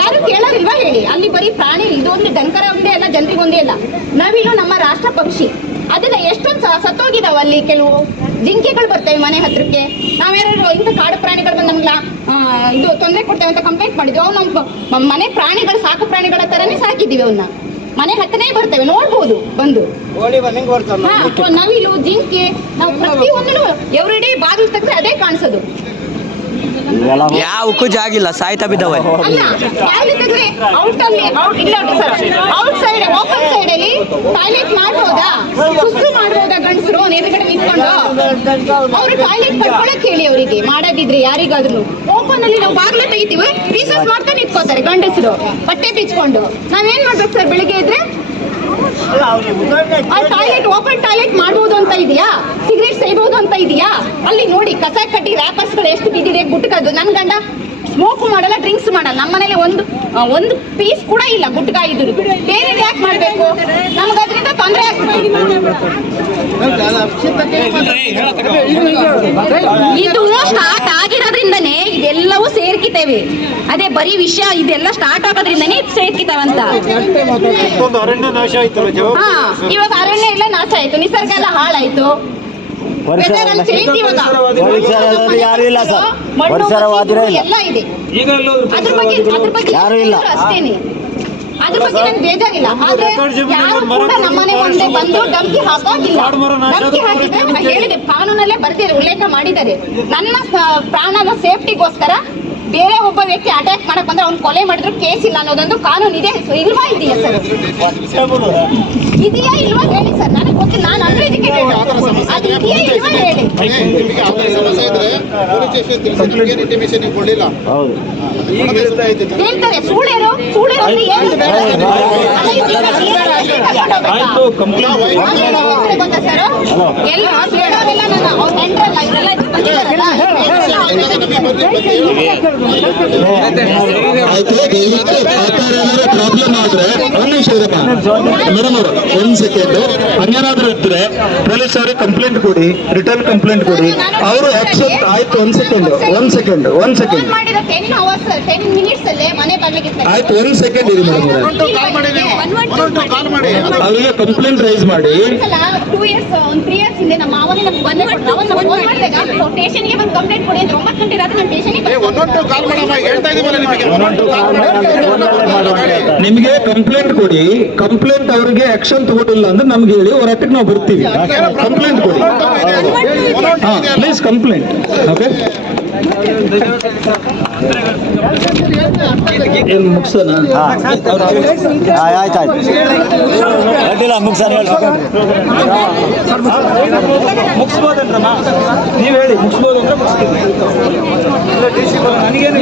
ಯಾರು ಕೇಳೋರಿಲ್ವಾ ಹೇಳಿ? ಅಲ್ಲಿ ಬರೀ ಪ್ರಾಣಿ ಇದೊಂದು ಡಂಕರ ಒಂದೇ ಅಲ್ಲ, ಜನರಿಗೆ ಒಂದೇ ಅಲ್ಲ. ನವಿಲು ನಮ್ಮ ರಾಷ್ಟ್ರ ಪಕ್ಷಿ. ಅದನ್ನ ಎಷ್ಟೊಂದು ಸತ್ತೋಗಿದಾವ ಅಲ್ಲಿ. ಕೆಲವು ಜಿಂಕೆಗಳು ಬರ್ತವೆ ಮನೆ ಹತ್ರಕ್ಕೆ. ನಾವೇನಾದ್ರು ಇಂಥ ಕಾಡು ಪ್ರಾಣಿಗಳು ಬಂದು ನಮ್ಗೆ ಇದು ತೊಂದರೆ ಕೊಡ್ತೇವೆ ಅಂತ ಕಂಪ್ಲೇಂಟ್ ಮಾಡಿದ್ವಿ. ಅವು ನಮ್ಮ ಮನೆ ಪ್ರಾಣಿಗಳು, ಸಾಕು ಪ್ರಾಣಿಗಳ ತರನೇ ಸಾಕಿದ್ದೀವಿ. ಅವನ್ನ ಮನೆ ಹತ್ತನೇ ಬರ್ತೇವೆ, ನೋಡ್ಬೋದು ಬಂದು. ನವಿಲು, ಜಿಂಕೆ, ನಾವು ಪ್ರತಿಯೊಂದನ್ನು ಎವ್ರಿಡೇ ಬಾಗಿಲು ತೆಗೆದ್ರೆ ಅದೇ ಕಾಣಿಸೋದು. ಯಾವಕ್ಕೂ ಜಾಗಿಲ್ಲ, ಸಾಯ್ತಾ ಬಿದ್ದವ. ಅಲ್ಲ, ಬಾಗಿಲು ತೆಗೆದ್ರೆ ಔಟ್ ಸೈಡ್ ಓಪನ್ ಸೈಡ್ ಅಲ್ಲಿ ಟಾಯ್ಲೆಟ್ ಮಾಡ್ಬೋದಾ? ಸುಸ್ತು ಮಾಡ್ಬೋದಾ ಗಂಡಸರು ಎದುರುಗಡೆ ನಿಂತ್ಕೊಂಡು? ಅವ್ರು ಟಾಯ್ಲೆಟ್ ಕಟ್ಕೊಳಕ್ ಹೇಳಿ ಅವರಿಗೆ, ಮಾಡೋದಿದ್ರೆ ಯಾರಿಗಾದ್ರು. ಓಪನ್ ಅಲ್ಲಿ ನಾವು ಬಾಗಿಲು ತೆಗಿತೀವಿ, ರೀಸಸ್ ಮಾಡ್ತಾ ನಿಂತ್ಕೋತಾರೆ ಗಂಡಸರು ಬಟ್ಟೆ ಬಿಚ್ಕೊಂಡು. ನಾವೇನ್ ಮಾಡ್ಬೇಕು ಸರ್? ಬೆಳಿಗ್ಗೆ ಇದ್ರೆ ಟಾಯ್ಲೆಟ್ ಓಪನ್ ಟಾಯ್ಲೆಟ್ ಮಾಡ್ಬೋದು ಅಂತ ಇದೆಯಾ? ಸಿಗರೇಟ್ ಸೇಬಹುದು ಅಂತ ಇದೆಯಾ? ಅಲ್ಲಿ ನೋಡಿ ಕಸ ಕಡ್ಡಿ ರ್ಯಾಪರ್ಸ್ ಗಳು ಎಷ್ಟು ಬಿದ್ದಿದೆ ಗುಟ್ಕದು. ನನ್ ಗಂಡ ಸ್ಮೋಕ್ ಮಾಡಲ್ಲ, ಡ್ರಿಂಕ್ಸ್ ಮಾಡಲ್ಲ. ನಮ್ಮ ಮನೇಲಿ ಒಂದು ಪೀಸ್ ಕೂಡ ಇಲ್ಲ ಗುಟ್ಕ. ಇದ್ರು ಬೇರೆ ಯಾಕೆ ಮಾಡ್ಬೇಕು? ನಮ್ಗೆ ಅದರಿಂದ ತೊಂದರೆ ಆಗ್ತದೆ. ಇದು ಸ್ಟಾರ್ಟ್ ಆಗಿರೋದ್ರಿಂದನೇ ಇದೆಲ್ಲವೂ ಸೇರ್ಕಿತೇವೆ. ಅದೇ ಬರೀ ವಿಷಯ ಇದೆಲ್ಲ ಸ್ಟಾರ್ಟ್ ಆಗೋದ್ರಿಂದನೇ ಇದು ಸೇರ್ಕಿತಾವಂತ. ಹಾ, ಇವಾಗ ಅರಣ್ಯ ಎಲ್ಲ ನಾಶ ಆಯ್ತು, ನಿಸರ್ಗ ಎಲ್ಲ ಹಾಳಾಯ್ತು. ಎಲ್ಲ ಇದೆ. ಅದ್ರ ಬಗ್ಗೆ ಅಷ್ಟೇನೆ. ಅದ್ರ ಬಗ್ಗೆ ನನ್ಗೆ ಬೇಜಾರಿಲ್ಲ. ಆದ್ರೆ ಯಾರು ಕೂಡ ನಮ್ಮನೆ ಮುಂದೆ ಬಂದು ಧಮಕಿ ಹಾಕೋದಿಲ್ಲ. ಧಮಕಿ ಹಾಕಿದ್ರೆ ನಾನು ಹೇಳಿದೆ, ಕಾನೂನಲ್ಲೇ ಬರ್ತಿದೆ, ಉಲ್ಲೇಖ ಮಾಡಿದ್ದಾರೆ. ನನ್ನ ಪ್ರಾಣದ ಸೇಫ್ಟಿಗೋಸ್ಕರ ಬೇರೆ ಒಬ್ಬ ವ್ಯಕ್ತಿ ಅಟ್ಯಾಕ್ ಮಾಡಕ್ ಬಂದ್ರೆ ಅವ್ನು ಕೊಲೆ ಮಾಡಿದ್ರು ಕೇಸ್ ಇಲ್ಲ ಅನ್ನೋದೊಂದು ಕಾನೂನು ಇದೆ. ಇಲ್ವಾ? ಇದೆಯಾ ಸರ್? ಇದೆಯಾ ಇಲ್ವಾ ಹೇಳಿ ಸರ್? ನನಗೆ ಗೊತ್ತಿಲ್ಲ, ನಾನು ಅಂದ್ರೆ ಇದಕ್ಕೆ ಅದು ಇದೆಯಾ ಇಲ್ವಾ ಹೇಳಿ. ಹೇಳ್ತಾರೆ ಸುಳ್ಳೇರು ಗೊತ್ತಾ ಸರ್? ಎಲ್ಲ ಹೇಳೋವೆಲ್ಲ ನನ್ನ ಅವ್ರ ಹೆಂಡ್ರಲ್ಲ, ಇವರೆಲ್ಲ ಬಂದಿದ್ದಾರಲ್ಲ. ಪ್ರಾಬ್ಲಮ್ ಆದ್ರೆ ಮೇಡಮ್ ಅವರು ಒಂದ್ ಸೆಕೆಂಡ್ ಹಂಗೇನಾದ್ರೂ ಇದ್ರೆ ಪೊಲೀಸ್ ಅವ್ರಿಗೆ ಕಂಪ್ಲೇಂಟ್ ಕೊಡಿ, ರಿಟರ್ನ್ ಕಂಪ್ಲೇಂಟ್ ಕೊಡಿ. ಅವರು ಆಕ್ಸೆಪ್ಟ್ ಆಯ್ತು. ಒಂದ್ ಸೆಕೆಂಡ್ ಮಾಡಿದ 10 hours 10 minutes ಅಲ್ಲೇ ಮನೆ ಬಾಗಿಲಿಗೆ ಆಯ್ತು. ಒಂದ್ ಸೆಕೆಂಡ್ ಇರಿ ಮೇಡಮ್ ಅವರೇ, ಅವ್ರಿಗೆ ಕಂಪ್ಲೇಂಟ್ ರೈಸ್ ಮಾಡಿ. 2 years 3 years ಹಿಂದೆ ನಮ್ಮ ಮಾವನಿಗೆ ಬಂದೆ ಕೊಟ್ಟು ಅವನ್ನ ಫೋನ್ ಮಾಡಿದಾಗ ಸ್ಟೇಷನ್ಗೆ ಬಂದು ಕಂಪ್ಲೇಂಟ್ ಕೊಡಿ ಅಂತ 9 ಗಂಟೆ ರಾತ್ರಿ ನಾನು ಸ್ಟೇಷನ್ಗೆ ನಿಮಗೆ ಕಂಪ್ಲೇಂಟ್ ಕೊಡಿ. ಕಂಪ್ಲೇಂಟ್ ಅವ್ರಿಗೆ ಆಕ್ಷನ್ ತಗೊಂಡಿಲ್ಲ ಅಂದ್ರೆ ನಮ್ಗೆ ಹೇಳಿ, ಹೊರಟಕ್ಕೆ ನಾವು ಬರ್ತೀವಿ. ಕಂಪ್ಲೇಂಟ್ ಕೊಡಿ. ಹಾ, ಪ್ಲೀಸ್ ಕಂಪ್ಲೇಂಟ್. ಓಕೆ, ಏನು ಮುಗಿಸೋಣ? ಆಯ್ತಾಯ್ತು, ಅಡ್ಡಿಲ್ಲ, ಮುಗಿಸೋಣ. ಮುಗಿಸ್ಬೋದಲ್ರಮ್ಮ? ನೀವು ಹೇಳಿ, ಮುಗಿಸ್ಬೋದು ಅಂದ್ರೆ ನನಗೇನು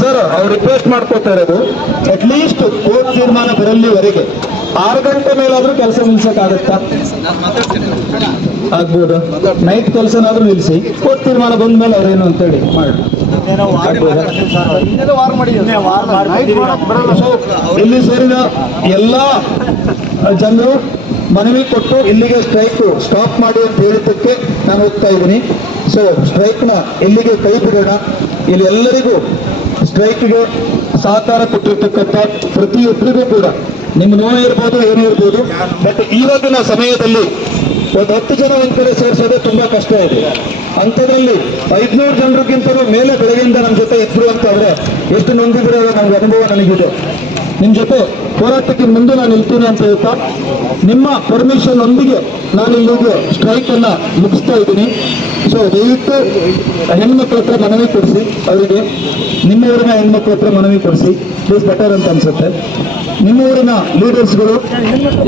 ಸರ್, ಅವ್ರು ರಿಕ್ವೆಸ್ಟ್ ಮಾಡ್ಕೋತಾ ಇರೋದು ಅಟ್ಲೀಸ್ಟ್ ಕೋರ್ಟ್ ತೀರ್ಮಾನ ಬರಲ್ಲಿವರೆಗೆ 6 ಗಂಟೆ ಮೇಲಾದ್ರೂ ಕೆಲಸ ನಿಲ್ಸಕ್ಕಾಗತ್ತಾ? ಆಗ್ಬೋದು. ನೈಟ್ ಕೆಲಸನಾದ್ರೂ ನಿಲ್ಲಿಸಿ, ಕೋರ್ಟ್ ತೀರ್ಮಾನ ಬಂದ ಮೇಲೆ ಅವ್ರೇನು ಅಂತೇಳಿ ಮಾಡಿ. ಇಲ್ಲಿ ಸೇರಿದ ಎಲ್ಲ ಜನರು ಮನವಿ ಕೊಟ್ಟು ಇಲ್ಲಿಗೆ ಸ್ಟ್ರೈಕ್ ಸ್ಟಾಪ್ ಮಾಡಿ ಅಂತ ಹೇಳಿದ್ದಕ್ಕೆ ನಾನು ಹೋಗ್ತಾ ಇದ್ದೀನಿ. ಸೊ ಸ್ಟ್ರೈಕ್ನ ಇಲ್ಲಿಗೆ ಕೈ ಬಿಡೋಣ. ಇಲ್ಲಿ ಎಲ್ಲರಿಗೂ ಸ್ಟ್ರೈಕ್ಗೆ ಸಹಕಾರ ಕೊಟ್ಟಿರ್ತಕ್ಕಂಥ ಪ್ರತಿಯೊಬ್ಬರಿಗೂ ಕೂಡ ನಿಮ್ಮ ನೋವು ಇರ್ಬೋದು, ಏನೂ ಇರ್ಬೋದು. ಬಟ್ ಇವಾಗಿನ ಸಮಯದಲ್ಲಿ ಒಂದು 10 ಜನ ಒಂದ್ ಕಡೆ ಸೇರಿಸೋದೇ ತುಂಬಾ ಕಷ್ಟ ಇದೆ. ಅಂಥದ್ರಲ್ಲಿ 500 ಜನರಿಗಿಂತಲೂ ಮೇಲೆ ಬೆಳಗ್ಗೆಯಿಂದ ನಮ್ಮ ಜೊತೆ ಇದ್ರು ಅಂತಂದ್ರೆ ಎಷ್ಟು ನೊಂದಿದಿರೋ ನಮ್ಗೆ ಅನುಭವ ನನಗಿದೆ. ನಿಮ್ಮ ಜೊತೆ ಹೋರಾಟಕ್ಕೆ ಮುಂದೆ ನಾನು ನಿಲ್ತೀನಿ ಅಂತ ಹೇಳ್ತಾ, ನಿಮ್ಮ ಪರ್ಮಿಷನ್ ಒಂದಿಗೆ ನಾನು ಇಲ್ಲಿಗೆ ಸ್ಟ್ರೈಕ್ ಅನ್ನ ಮುಗಿಸ್ತಾ ಇದ್ದೀನಿ. ಸೊ ದಯವಿಟ್ಟು ಹೆಣ್ಮಕ್ಳ ಹತ್ರ ಮನವಿ ಕೊಡಿಸಿ, ಅವರಿಗೆ ನಿಮ್ಮ ಊರಿನ ಹೆಣ್ಮಕ್ಳ ಹತ್ರ ಮನವಿ ಕೊಡಿಸಿ ಪ್ಲೀಸ್, ಬೆಟರ್ ಅಂತ ಅನ್ಸುತ್ತೆ. ನಿಮ್ಮ ಊರಿನ ಲೀಡರ್ಸ್ಗಳು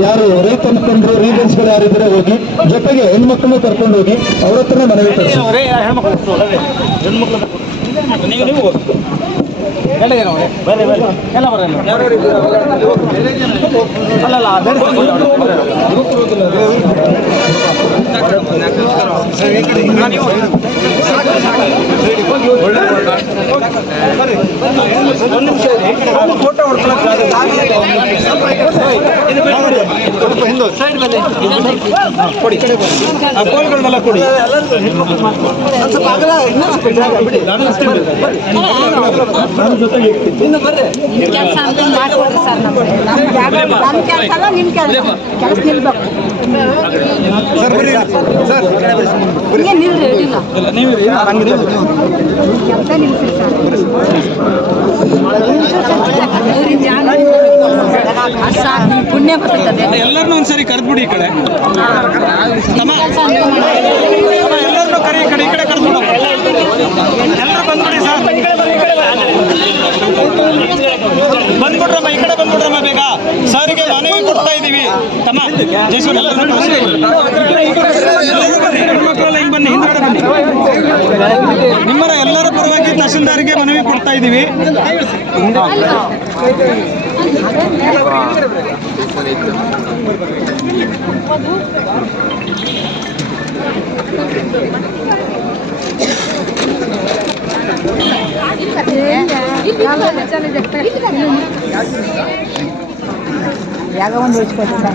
ಯಾರು ರೈತ ಮುಖಂಡರು ಲೀಡರ್ಸ್ಗಳು ಯಾರಿದ್ರೆ ಹೋಗಿ, ಜೊತೆಗೆ ಹೆಣ್ಮಕ್ಳನ್ನು ಕರ್ಕೊಂಡು ಹೋಗಿ ಅವ್ರ ಹತ್ರನೇ ಮನವಿ ಕೊಡಿಸಿ. ಅಲ್ಲಲ್ಲ ಕೆಲಸ ಅಂತ ಮಾಡ್ಕೊಡ್ರಿ ಸರ್ ನಮ್ಮ ಕೆಲಸ ಅಲ್ಲ ನಿಮ್ಮ ಕೆಲಸ ನಿಲ್ಬೇಕು ಹಿಂಗೆ ನಿಲ್ರಿ ಅಡ್ಡಿಲ್ಲ ಕೆಲಸ ನಿಲ್ಸಿ ಸರ್ ಪುಣ್ಯ ಬರ್ತದೆ ಎಲ್ಲರನ್ನೂ ಒಂದ್ಸರಿ ಕರೆದ್ಬಿಡಿ ಈ ಕಡೆ ಎಲ್ಲರನ್ನೂ ಕರೆ ಈ ಕಡೆ ಕರೆದ್ಬಿಡು ಎಲ್ಲರೂ ಬಂದ್ಬಿಡಿ ಸರ್ ಬಂದ್ಬಿಡ್ರಮ್ಮ ಈ ಕಡೆ ಬಂದ್ಬಿಡ್ರಮ್ಮ ಬೇಗ ಸರಿಗೆ ಮನವಿ ಕೊಡ್ತಾ ಇದೀವಿ ತಮ್ಮ ಜೈಸೂರ್ ಎಲ್ಲರೂ ಮಕ್ಕಳೆಲ್ಲ ಹಿಂಗೆ ಬನ್ನಿ ಹಿಂದ್ಗಡೆ ಬನ್ನಿ ನಿಮ್ಮರ ಎಲ್ಲರ ಪರವಾಗಿ ತಹಶೀಲ್ದಾರ್ಗೆ ಮನವಿ ಕೊಡ್ತಾ ಇದೀವಿ ಯಾಗ ಒಂದು ಉಳಿಸ್ಕೊಡ್ತೀನಿ